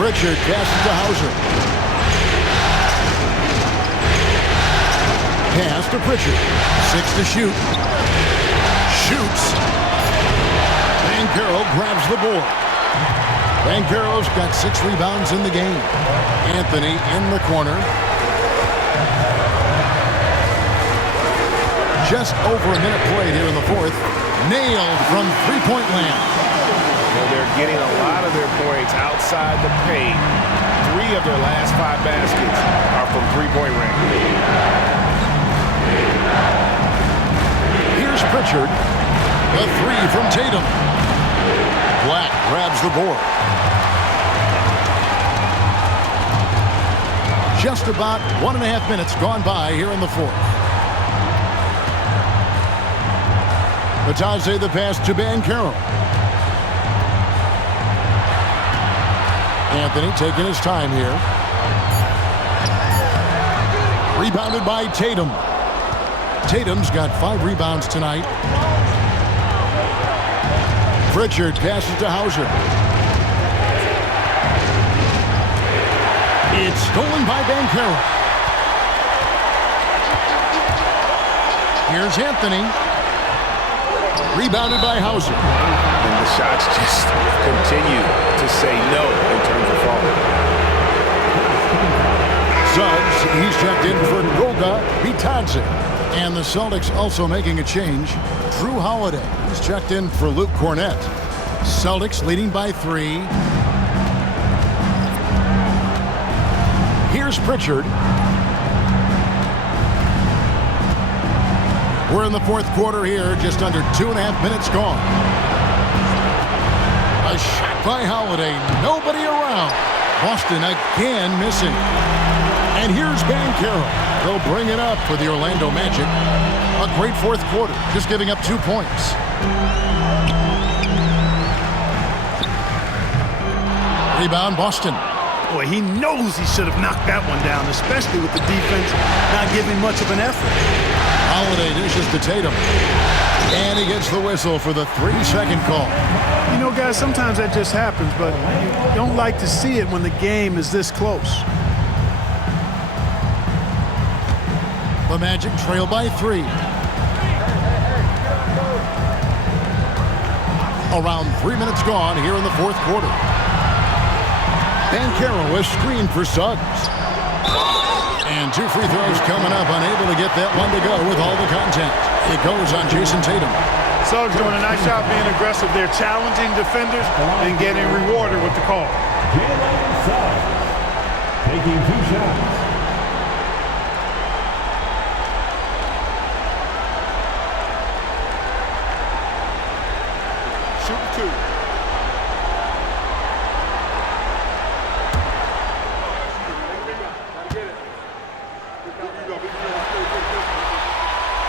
Pritchard passes to Hauser. Pass to Pritchard. 6 to shoot. Shoots. Banchero grabs the board. Banchero's got 6 rebounds in the game. Anthony in the corner. Just over a minute played here in the fourth. Nailed from three-point land. Well, they're getting a lot of their points outside the paint. 3 of their last 5 baskets are from three-point range. Here's Pritchard. A 3 from Tatum. Black grabs the board. Just about 1.5 minutes gone by here in the fourth. Batase the pass to Banchero. Anthony taking his time here. Rebounded by Tatum. Tatum's got 5 rebounds tonight. Pritchard passes to Hauser. It's stolen by Banchero. Here's Anthony. Rebounded by Hauser. And the shots just continue to say no in terms of falling. Suggs, he's checked in for Goga Bitadze. And the Celtics also making a change. Drew Holiday, he's checked in for Luke Cornett. Celtics leading by 3. Here's Pritchard. We're in the fourth quarter here, just under 2.5 minutes gone. A shot by Holiday, nobody around. Boston again missing. And here's Banchero. They'll bring it up for the Orlando Magic. A great fourth quarter, just giving up 2 points. Rebound, Boston. Boy, he knows he should have knocked that one down, especially with the defense not giving much of an effort. Holiday dishes to Tatum. And he gets the whistle for the 3-second call. You know, guys, sometimes that just happens, but you don't like to see it when the game is this close. The Magic trail by 3. Around 3 minutes gone here in the fourth quarter. Banchero is screened for Suggs. And 2 free throws coming up, unable to get that one to go with all the contact. It goes on Jason Tatum. Suggs doing a nice job being aggressive. They're challenging defenders and getting rewarded with the call. Suggs taking 2 shots. Shoot 2.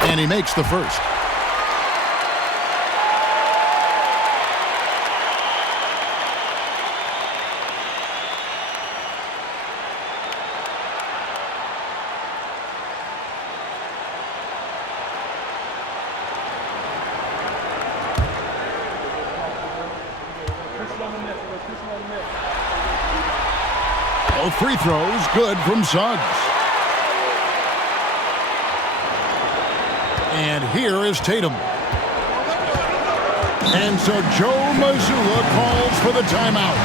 And he makes the first. Both free throws good from Suggs. And here is Tatum. And so Joe Mazzulla calls for the timeout.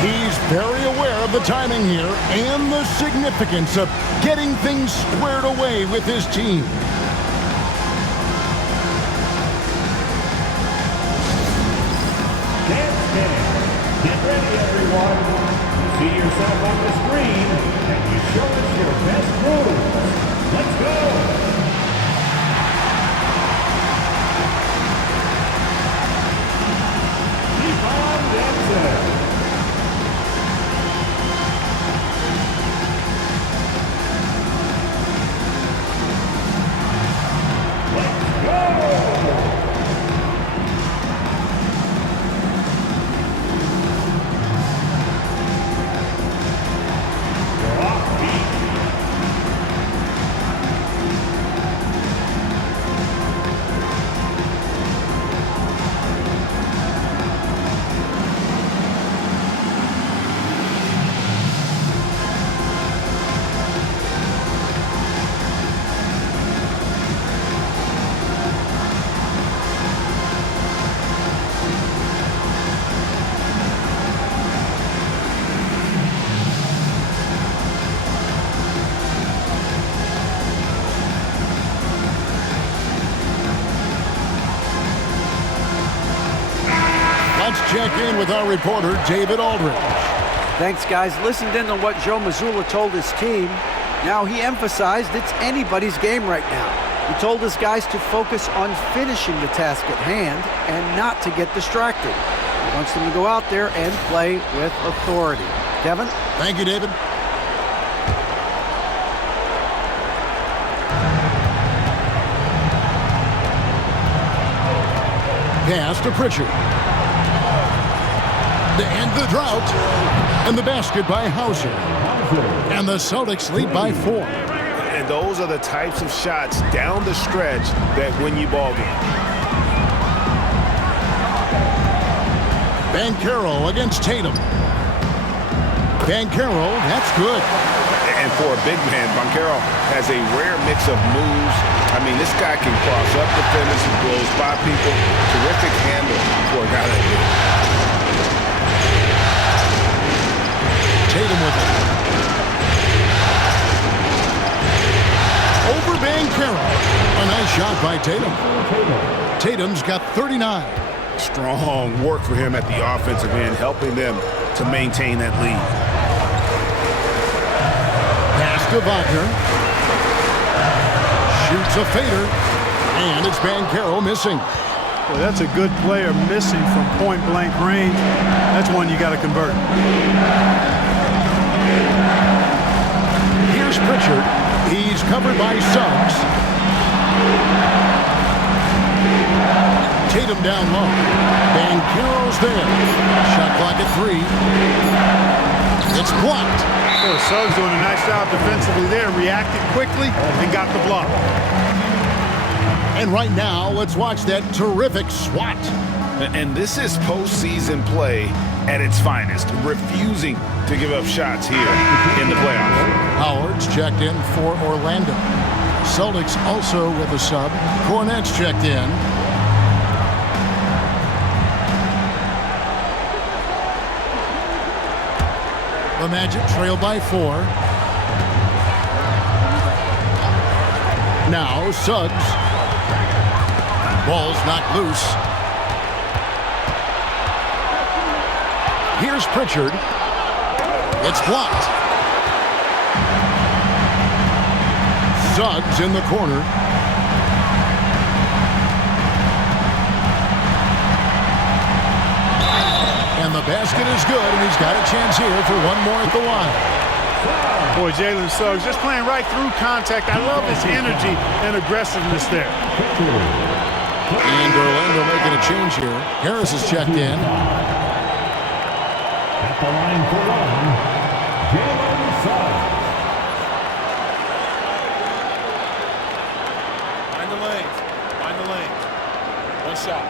He's very aware of the timing here and the significance of getting things squared away with his team. Get ready, everyone. You see yourself on the screen, and you show us your best moves. Let's go. check in with our reporter, David Aldridge. Thanks, guys. Listened in on what Joe Mazzulla told his team. Now, he emphasized it's anybody's game right now. He told his guys to focus on finishing the task at hand and not to get distracted. He wants them to go out there and play with authority. Kevin? Thank you, David. Pass to Pritchard. To end the drought. And the basket by Hauser. And the Celtics lead by 4. And those are the types of shots down the stretch that win you ball games. Banchero against Tatum. Banchero, that's good. And for a big man, Banchero has a rare mix of moves. I mean, this guy can cross up defenders, he blows by people. Terrific handle for a guy like this. Tatum with it. Over Banchero. A nice shot by Tatum. Tatum's got 39. Strong work for him at the offensive end, helping them to maintain that lead. Pass to Wagner. Shoots a fader. And it's Banchero missing. Well, that's a good player missing from point-blank range. That's one you got to convert. Here's Pritchard. He's covered by Suggs. Tatum down low. Banchero's there. Shot clock at 3. It's blocked. Well, Suggs doing a nice job defensively there, reacted quickly and got the block. And right now, let's watch that terrific swat. And this is postseason play at its finest, refusing to give up shots here in the playoffs. Howard's checked in for Orlando. Celtics also with a sub. Cornette's checked in. The Magic trail by 4. Now Suggs. Ball's knocked loose. Here's Pritchard. It's blocked. Suggs in the corner. And the basket is good, and he's got a chance here for one more at the line. Boy, Jalen Suggs just playing right through contact. I love his energy and aggressiveness there. And Orlando making a change here. Harris is checked in. At the line for one, Jalen Suggs. Find the lane. Find the lane. One shot.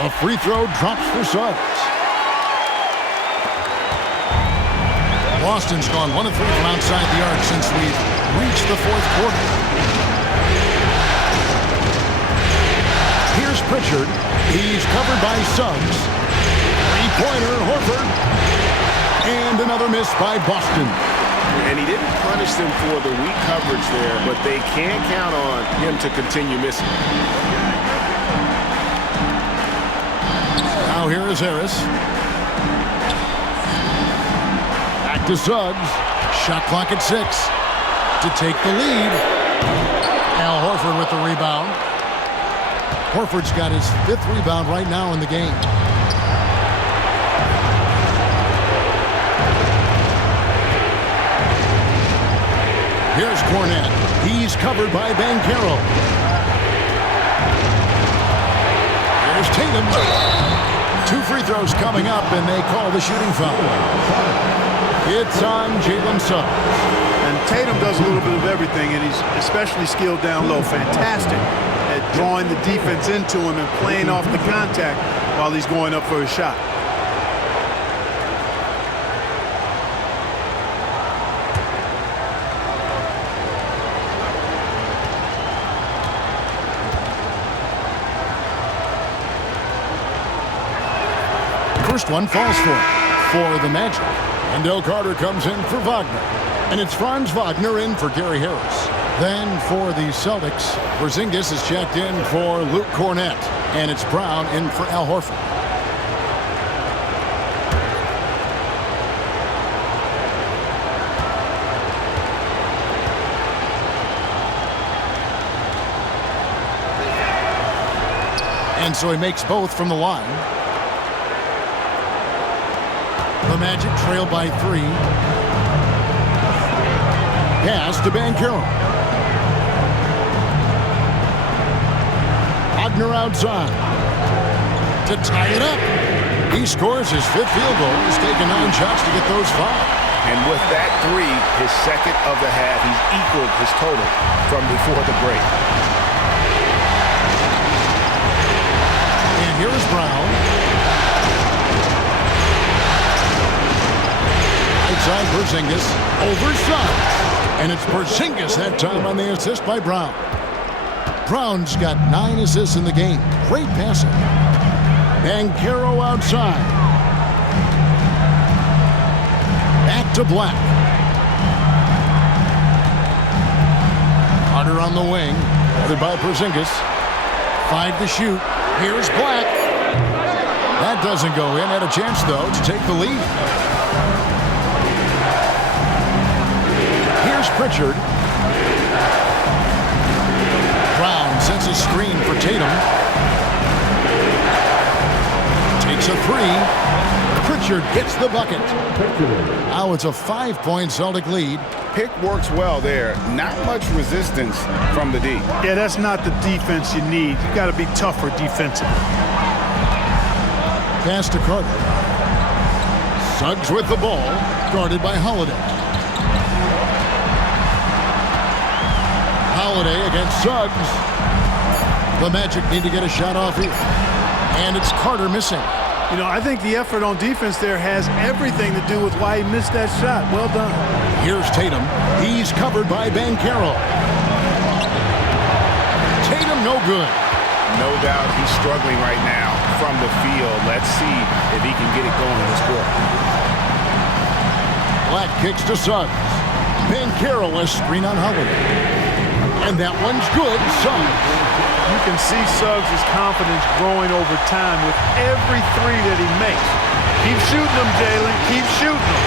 A free throw drops for Suggs. Boston's gone 1 of 3 from outside the arc since we've reached the 4th quarter. Here's Pritchard. He's covered by Suggs. Three-pointer, Horford. And another miss by Boston. And he didn't punish them for the weak coverage there, but they can't count on him to continue missing. Now here is Harris. Back to Suggs. Shot clock at 6. To take the lead. Al Horford with the rebound. Horford's got his 5th rebound right now in the game. Here's Cornette. He's covered by Banchero. Here's Tatum. 2 free throws coming up, and they call the shooting foul. It's on Jalen Suggs. And Tatum does a little bit of everything, and he's especially skilled down low. Fantastic at drawing the defense into him and playing off the contact while he's going up for a shot. First one falls for the Magic. Wendell Carter comes in for Wagner. And it's Franz Wagner in for Gary Harris. Then for the Celtics, Porzingis is checked in for Luke Cornett. And it's Brown in for Al Horford. And so he makes both from the line. The Magic trail by 3. Pass to Banchero. Wagner outside to tie it up. He scores his 5th field goal. He's taken 9 shots to get those 5. And with that 3, his second of the half, he's equaled his total from before the break. And here's Brown. Outside Porzingis. Over Suggs. And it's Porzingis that time on the assist by Brown. Brown's got 9 assists in the game. Great passing. Banchero outside. Back to Black. Carter on the wing. Gathered by Porzingis. 5 to shoot. Here's Black. That doesn't go in. Had a chance, though, to take the lead. Here's Pritchard. Brown sends a screen for Tatum. Takes a 3. Pritchard gets the bucket. Now it's a 5-point Celtic lead. Pick works well there. Not much resistance from the D. Yeah, that's not the defense you need. You got to be tougher defensively. Pass to Carter. Suggs with the ball, guarded by Holiday. Holiday against Suggs. The Magic need to get a shot off here. And it's Carter missing. You know, I think the effort on defense there has everything to do with why he missed that shot. Well done. Here's Tatum. He's covered by Banchero. Tatum no good. No doubt he's struggling right now from the field. Let's see if he can get it going this quarter. Black kicks to Suggs. Banchero a screen on Holiday. And that one's good. Suggs. You can see Suggs' confidence growing over time with every 3 that he makes. Keep shooting them, Jalen. Keep shooting them.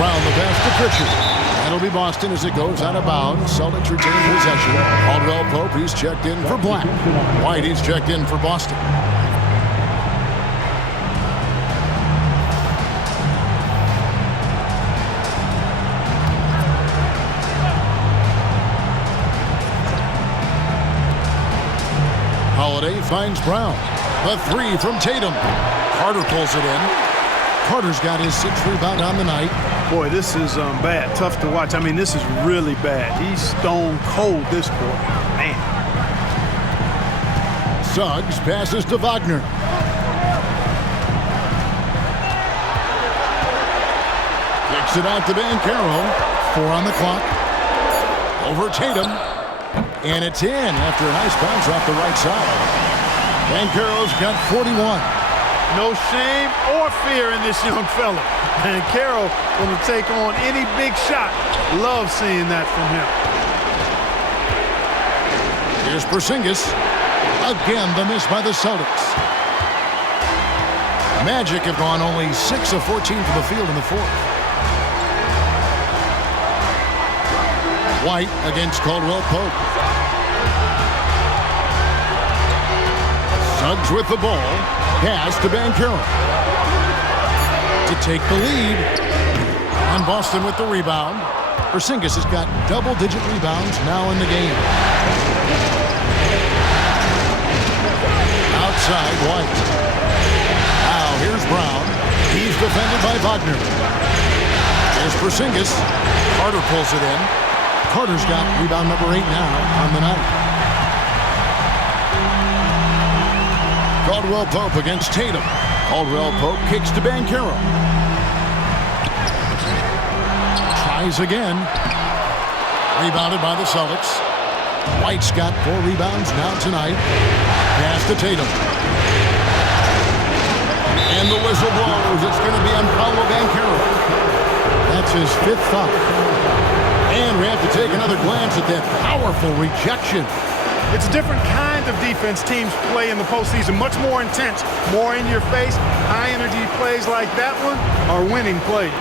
Round the pass to Pritchard. That'll be Boston as it goes out of bounds. Celtics retain possession. Caldwell Pope, he's checked in for Black. White, he's checked in for Boston. Holiday finds Brown. The 3 from Tatum. Carter pulls it in. Carter's got his 6th rebound on the night. Boy, this is bad. Tough to watch. I mean, this is really bad. He's stone cold this quarter. Man. Suggs passes to Wagner. Kicks it out to Banchero. 4 on the clock. Over Tatum. And it's in after a nice bounce off the right side. Banchero's got 41. No shame or fear in this young fella. Banchero going to take on any big shot. Love seeing that from him. Here's Porzingis. Again, the miss by the Celtics. Magic have gone only 6 of 14 from the field in the 4th. White against Caldwell Pope. Suggs with the ball. Pass to Banchero. To take the lead. And Boston with the rebound. Porzingis has got double-digit rebounds now in the game. Outside, White. Now here's Brown. He's defended by Wagner. There's Porzingis. Carter pulls it in. Carter's got rebound number 8 now on the night. Caldwell Pope against Tatum. Caldwell Pope kicks to Banchero. Tries again. Rebounded by the Celtics. White's got 4 rebounds now tonight. Pass to Tatum. And the whistle blows. It's going to be on Paolo Banchero. his 5th foul. And we have to take another glance at that powerful rejection. It's a different kind of defense teams play in the postseason. Much more intense, more in your face. High energy plays like that one are winning plays.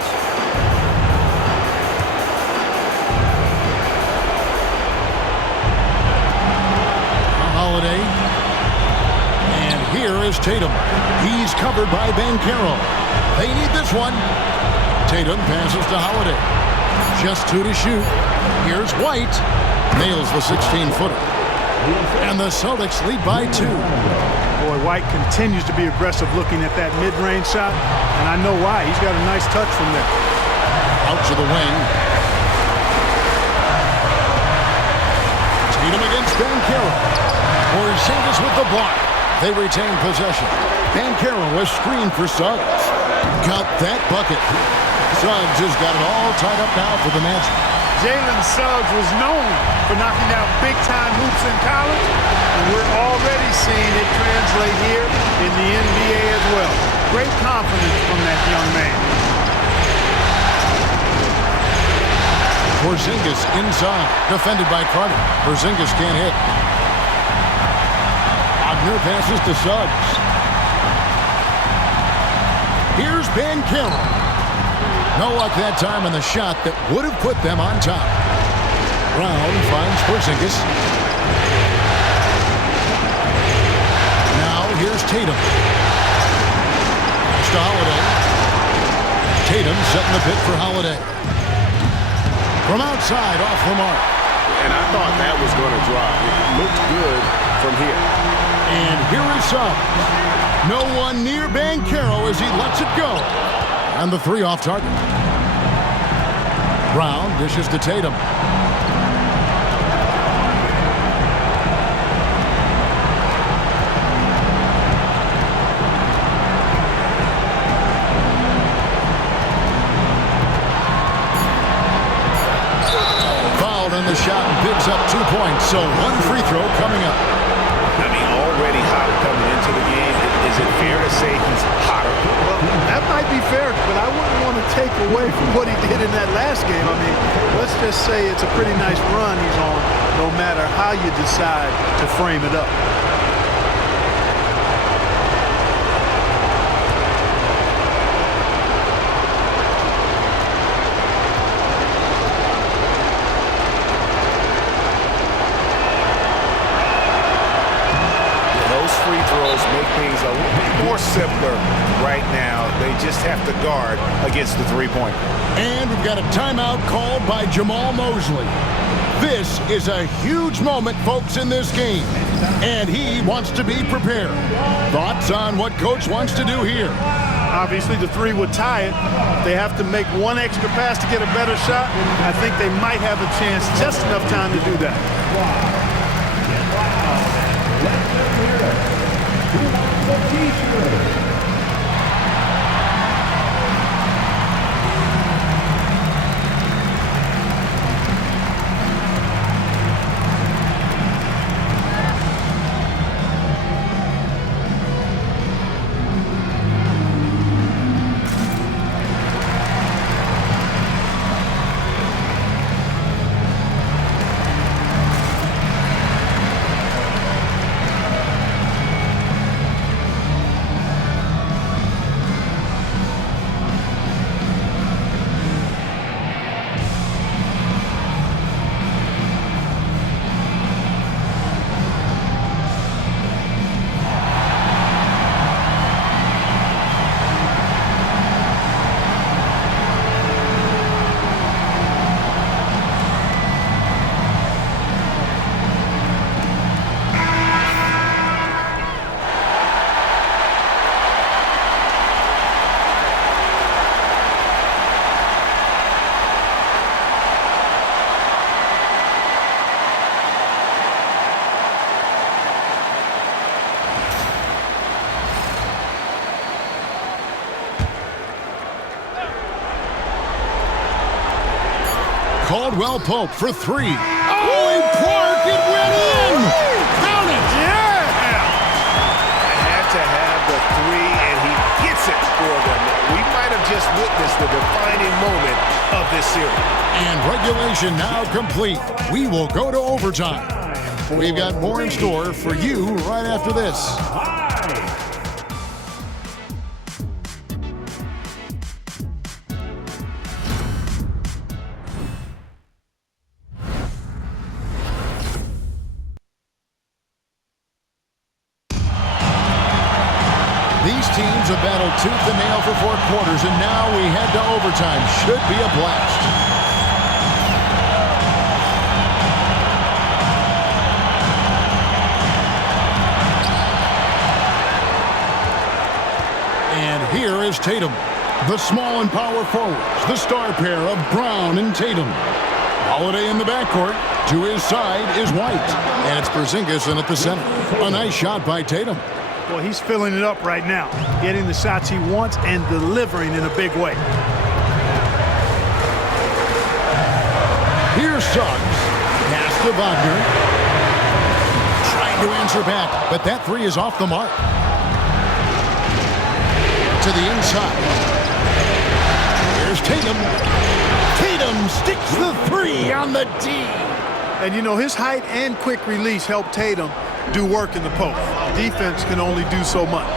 Holiday. And here is Tatum. He's covered by Banchero. They need this one. Tatum passes to Holiday. Just 2 to shoot. Here's White. Nails the 16-footer. And the Celtics lead by 2. Boy, White continues to be aggressive looking at that mid-range shot. And I know why. He's got a nice touch from there. Out to the wing. Tatum against Banchero. Porzingis with the block. They retain possession. Banchero was screened for Suggs. Got that bucket. Suggs has got it all tied up now for the Magic. Jalen Suggs was known for knocking out big-time hoops in college, and we're already seeing it translate here in the NBA as well. Great confidence from that young man. Porzingis inside, defended by Carter. Porzingis can't hit. Wagner passes to Suggs. Here's Banchero. No luck that time on the shot that would have put them on top. Brown finds Porzingis. Now here's Tatum. Pass to Holiday. Tatum setting the pick for Holiday. From outside, off the mark. And I thought that was going to drive. It looked good from here. And here is Suggs. No one near Banchero as he lets it go. And the 3 off target. Brown dishes to Tatum. Fouled on the shot and picks up 2 points. So 1 free throw coming up. I mean, already hot coming into the game. Is it fair to say he's hotter? Well, that might be fair, but I wouldn't want to take away from what he did in that last game. I mean, let's just say it's a pretty nice run he's on, no matter how you decide to frame it up. Free throws make things a little bit more simpler right now. They just have to guard against the three-pointer. And we've got a timeout called by Jamal Mosley. This is a huge moment, folks, in this game. And he wants to be prepared. Thoughts on what Coach wants to do here? Obviously, the 3 would tie it. If they have to make 1 extra pass to get a better shot, I think they might have a chance, just enough time to do that. Caldwell Pope for 3. Oh, Clark, it went in! Count it! Yeah! Had to have the 3, and he gets it for them. We might have just witnessed the defining moment of this series. And regulation now complete. We will go to overtime. We've got more in store for you right after this. These teams have battled tooth and nail for 4 quarters, and now we head to overtime. Should be a blast. And here is Tatum. The small and power forwards, the star pair of Brown and Tatum. Holiday in the backcourt. To his side is White. And it's Porzingis in at the center. A nice shot by Tatum. Well, he's filling it up right now, getting the shots he wants and delivering in a big way. Here's Suggs. Pass to Wagner. Trying to answer back, but that three is off the mark. To the inside. Here's Tatum. Tatum sticks the three on the D. And, you know, his height and quick release help Tatum do work in the post. Defense can only do so much.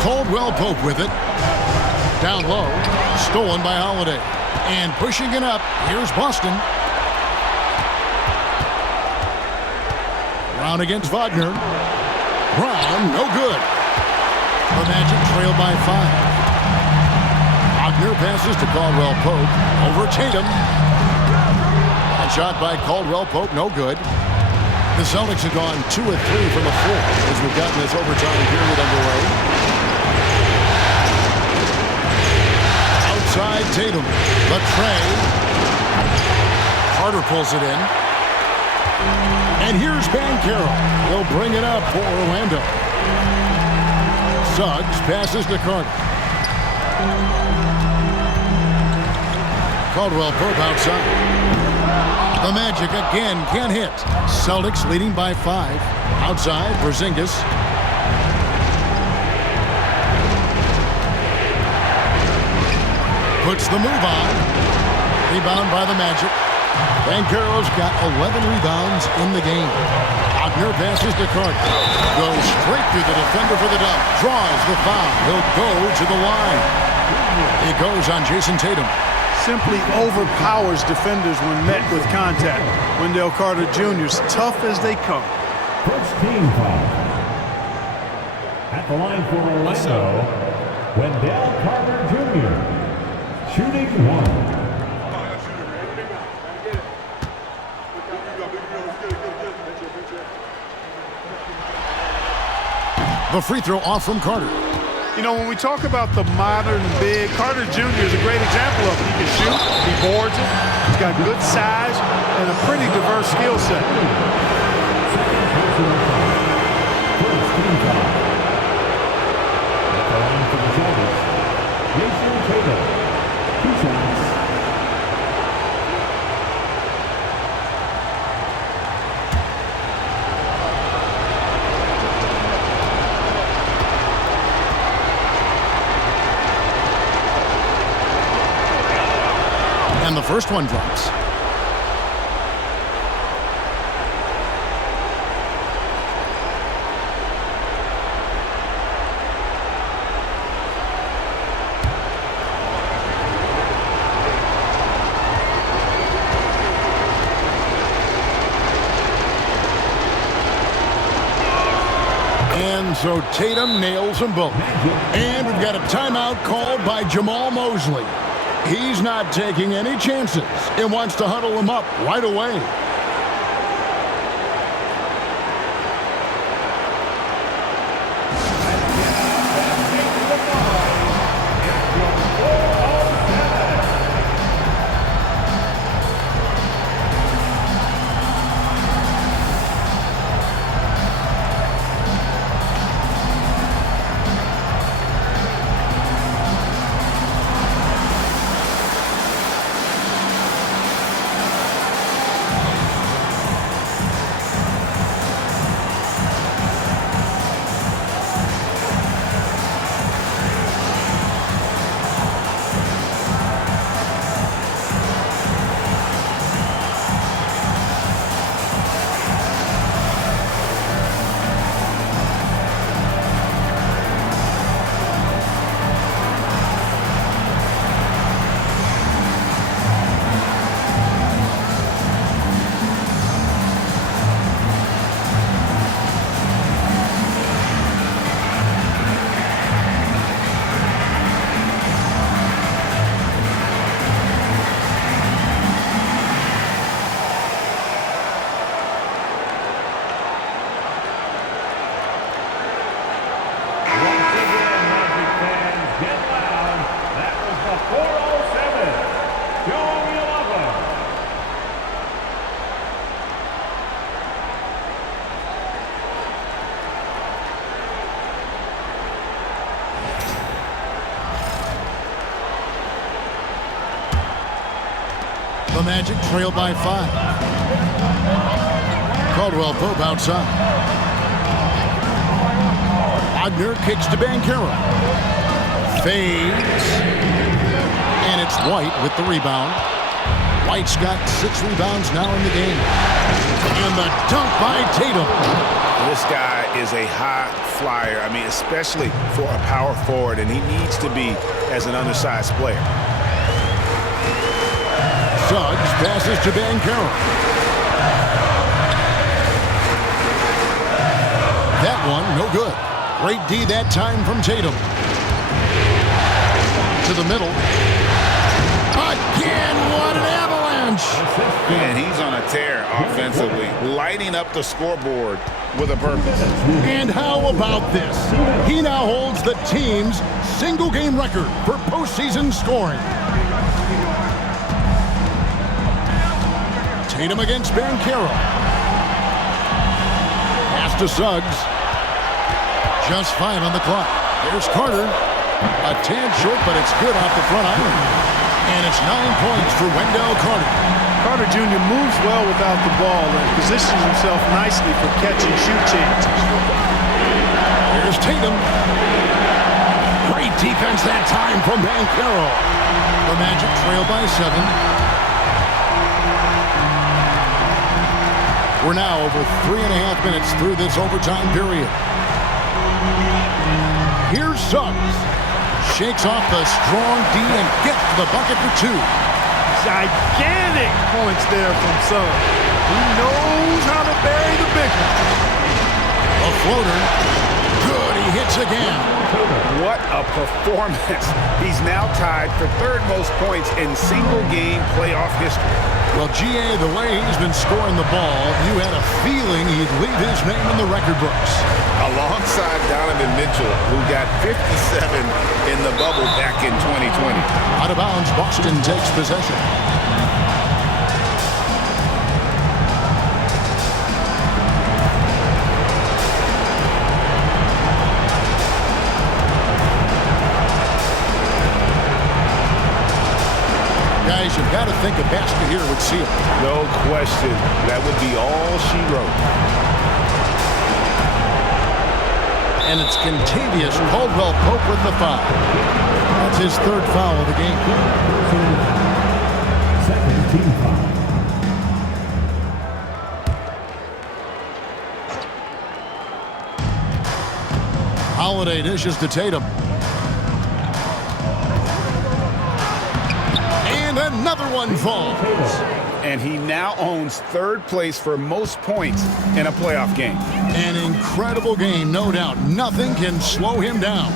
Caldwell Pope with it. Down low. Stolen by Holiday. And pushing it up. Here's Boston. Brown against Wagner. Brown, no good. The Magic trail by 5. Wagner passes to Caldwell Pope. Over Tatum. Shot by Caldwell Pope, no good. The Celtics have gone 2 of 3 from the floor as we've gotten this overtime period underway. Outside Tatum, the tray. Carter pulls it in. And here's Banchero. He'll bring it up for Orlando. Suggs passes to Carter. Caldwell Pope outside. The Magic again can't hit. Celtics leading by 5. Outside, Porzingis. Puts the move on. Rebound by the Magic. Banchero's got 11 rebounds in the game. Wagner passes to Carter. Goes straight through the defender for the dunk. Draws the foul. He'll go to the line. It goes on Jason Tatum. Simply overpowers defenders when met with contact. Wendell Carter Jr.'s tough as they come. First team foul. At the line for Orlando, Wendell Carter Jr. Shooting 1. The free throw off from Carter. You know, when we talk about the modern big, Carter Jr. is a great example of it. He can shoot, he boards it, he's got good size, and a pretty diverse skill set. First team foul. At the line for the Celtics, Jason Tatum. 2 shots. And the first one drops. And so Tatum nails them both. And we've got a timeout called by Jamal Mosley. He's not taking any chances and wants to huddle him up right away. The Magic trail by 5. Caldwell Pope outside. Wagner kicks to Banchero. Fades. And it's White with the rebound. White's got 6 rebounds now in the game. And the dunk by Tatum. This guy is a high flyer. I mean, especially for a power forward, and he needs to be as an undersized player. Suggs passes to Banchero. That one, no good. Great D that time from Tatum. To the middle. Again, what an avalanche! And he's on a tear offensively, lighting up the scoreboard with a purpose. And how about this? He now holds the team's single-game record for postseason scoring. Tatum against Banchero. Pass to Suggs. Just 5 on the clock. Here's Carter. A tad short, but it's good off the front iron. And it's 9 points for Wendell Carter. Carter Jr. moves well without the ball and positions himself nicely for catch and shoot chances. Here's Tatum. Great defense that time from Banchero. The Magic trail by 7. We're now over 3.5 minutes through this overtime period. Here's Suggs. Shakes off the strong D and gets the bucket for 2. Gigantic points there from Suggs. He knows how to bury the big one. A floater. Good, he hits again. What a performance. He's now tied for 3rd most points in single-game playoff history. Well, GA, the way he's been scoring the ball, you had a feeling he'd leave his name in the record books. Alongside Donovan Mitchell, who got 57 in the bubble back in 2020. Out of bounds, Boston takes possession. Guys, you've got to think a basket here would seal. No question. That would be all she wrote. And it's Kentavious Caldwell Pope with the foul. That's his 3rd foul of the game. Second team foul. Holiday dishes to Tatum. And another one falls. And he now owns 3rd place for most points in a playoff game. An incredible game, no doubt. Nothing can slow him down.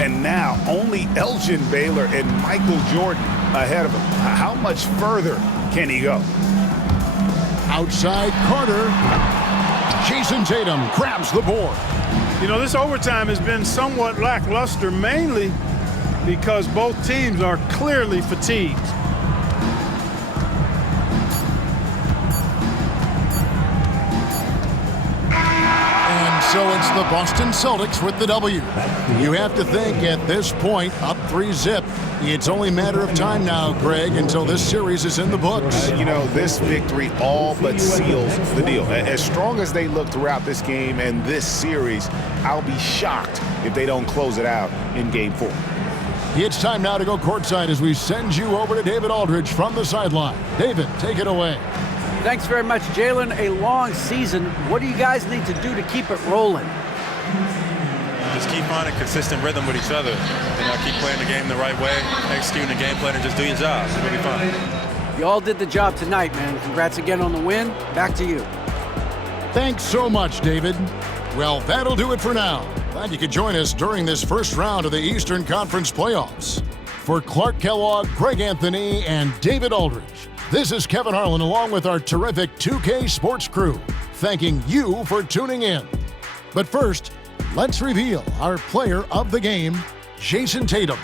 And now only Elgin Baylor and Michael Jordan ahead of him. How much further can he go? Outside Carter. Jason Tatum grabs the board. You know, this overtime has been somewhat lackluster, mainly because both teams are clearly fatigued. So it's the Boston Celtics with the W. You have to think at this point, up 3-0, it's only a matter of time now, Greg, until this series is in the books. You know, this victory all but seals the deal. As strong as they look throughout this game and this series, I'll be shocked if they don't close it out in Game 4. It's time now to go courtside as we send you over to David Aldridge from the sideline. David, take it away. Thanks very much, Jalen. A long season. What do you guys need to do to keep it rolling? Just keep finding consistent rhythm with each other. You know, keep playing the game the right way, executing the game plan, and just do your job. It's really fun. You all did the job tonight, man. Congrats again on the win. Back to you. Thanks so much, David. Well, that'll do it for now. Glad you could join us during this first round of the Eastern Conference playoffs. For Clark Kellogg, Greg Anthony, and David Aldridge, this is Kevin Harlan along with our terrific 2K Sports crew, thanking you for tuning in. But first, let's reveal our player of the game, Jason Tatum.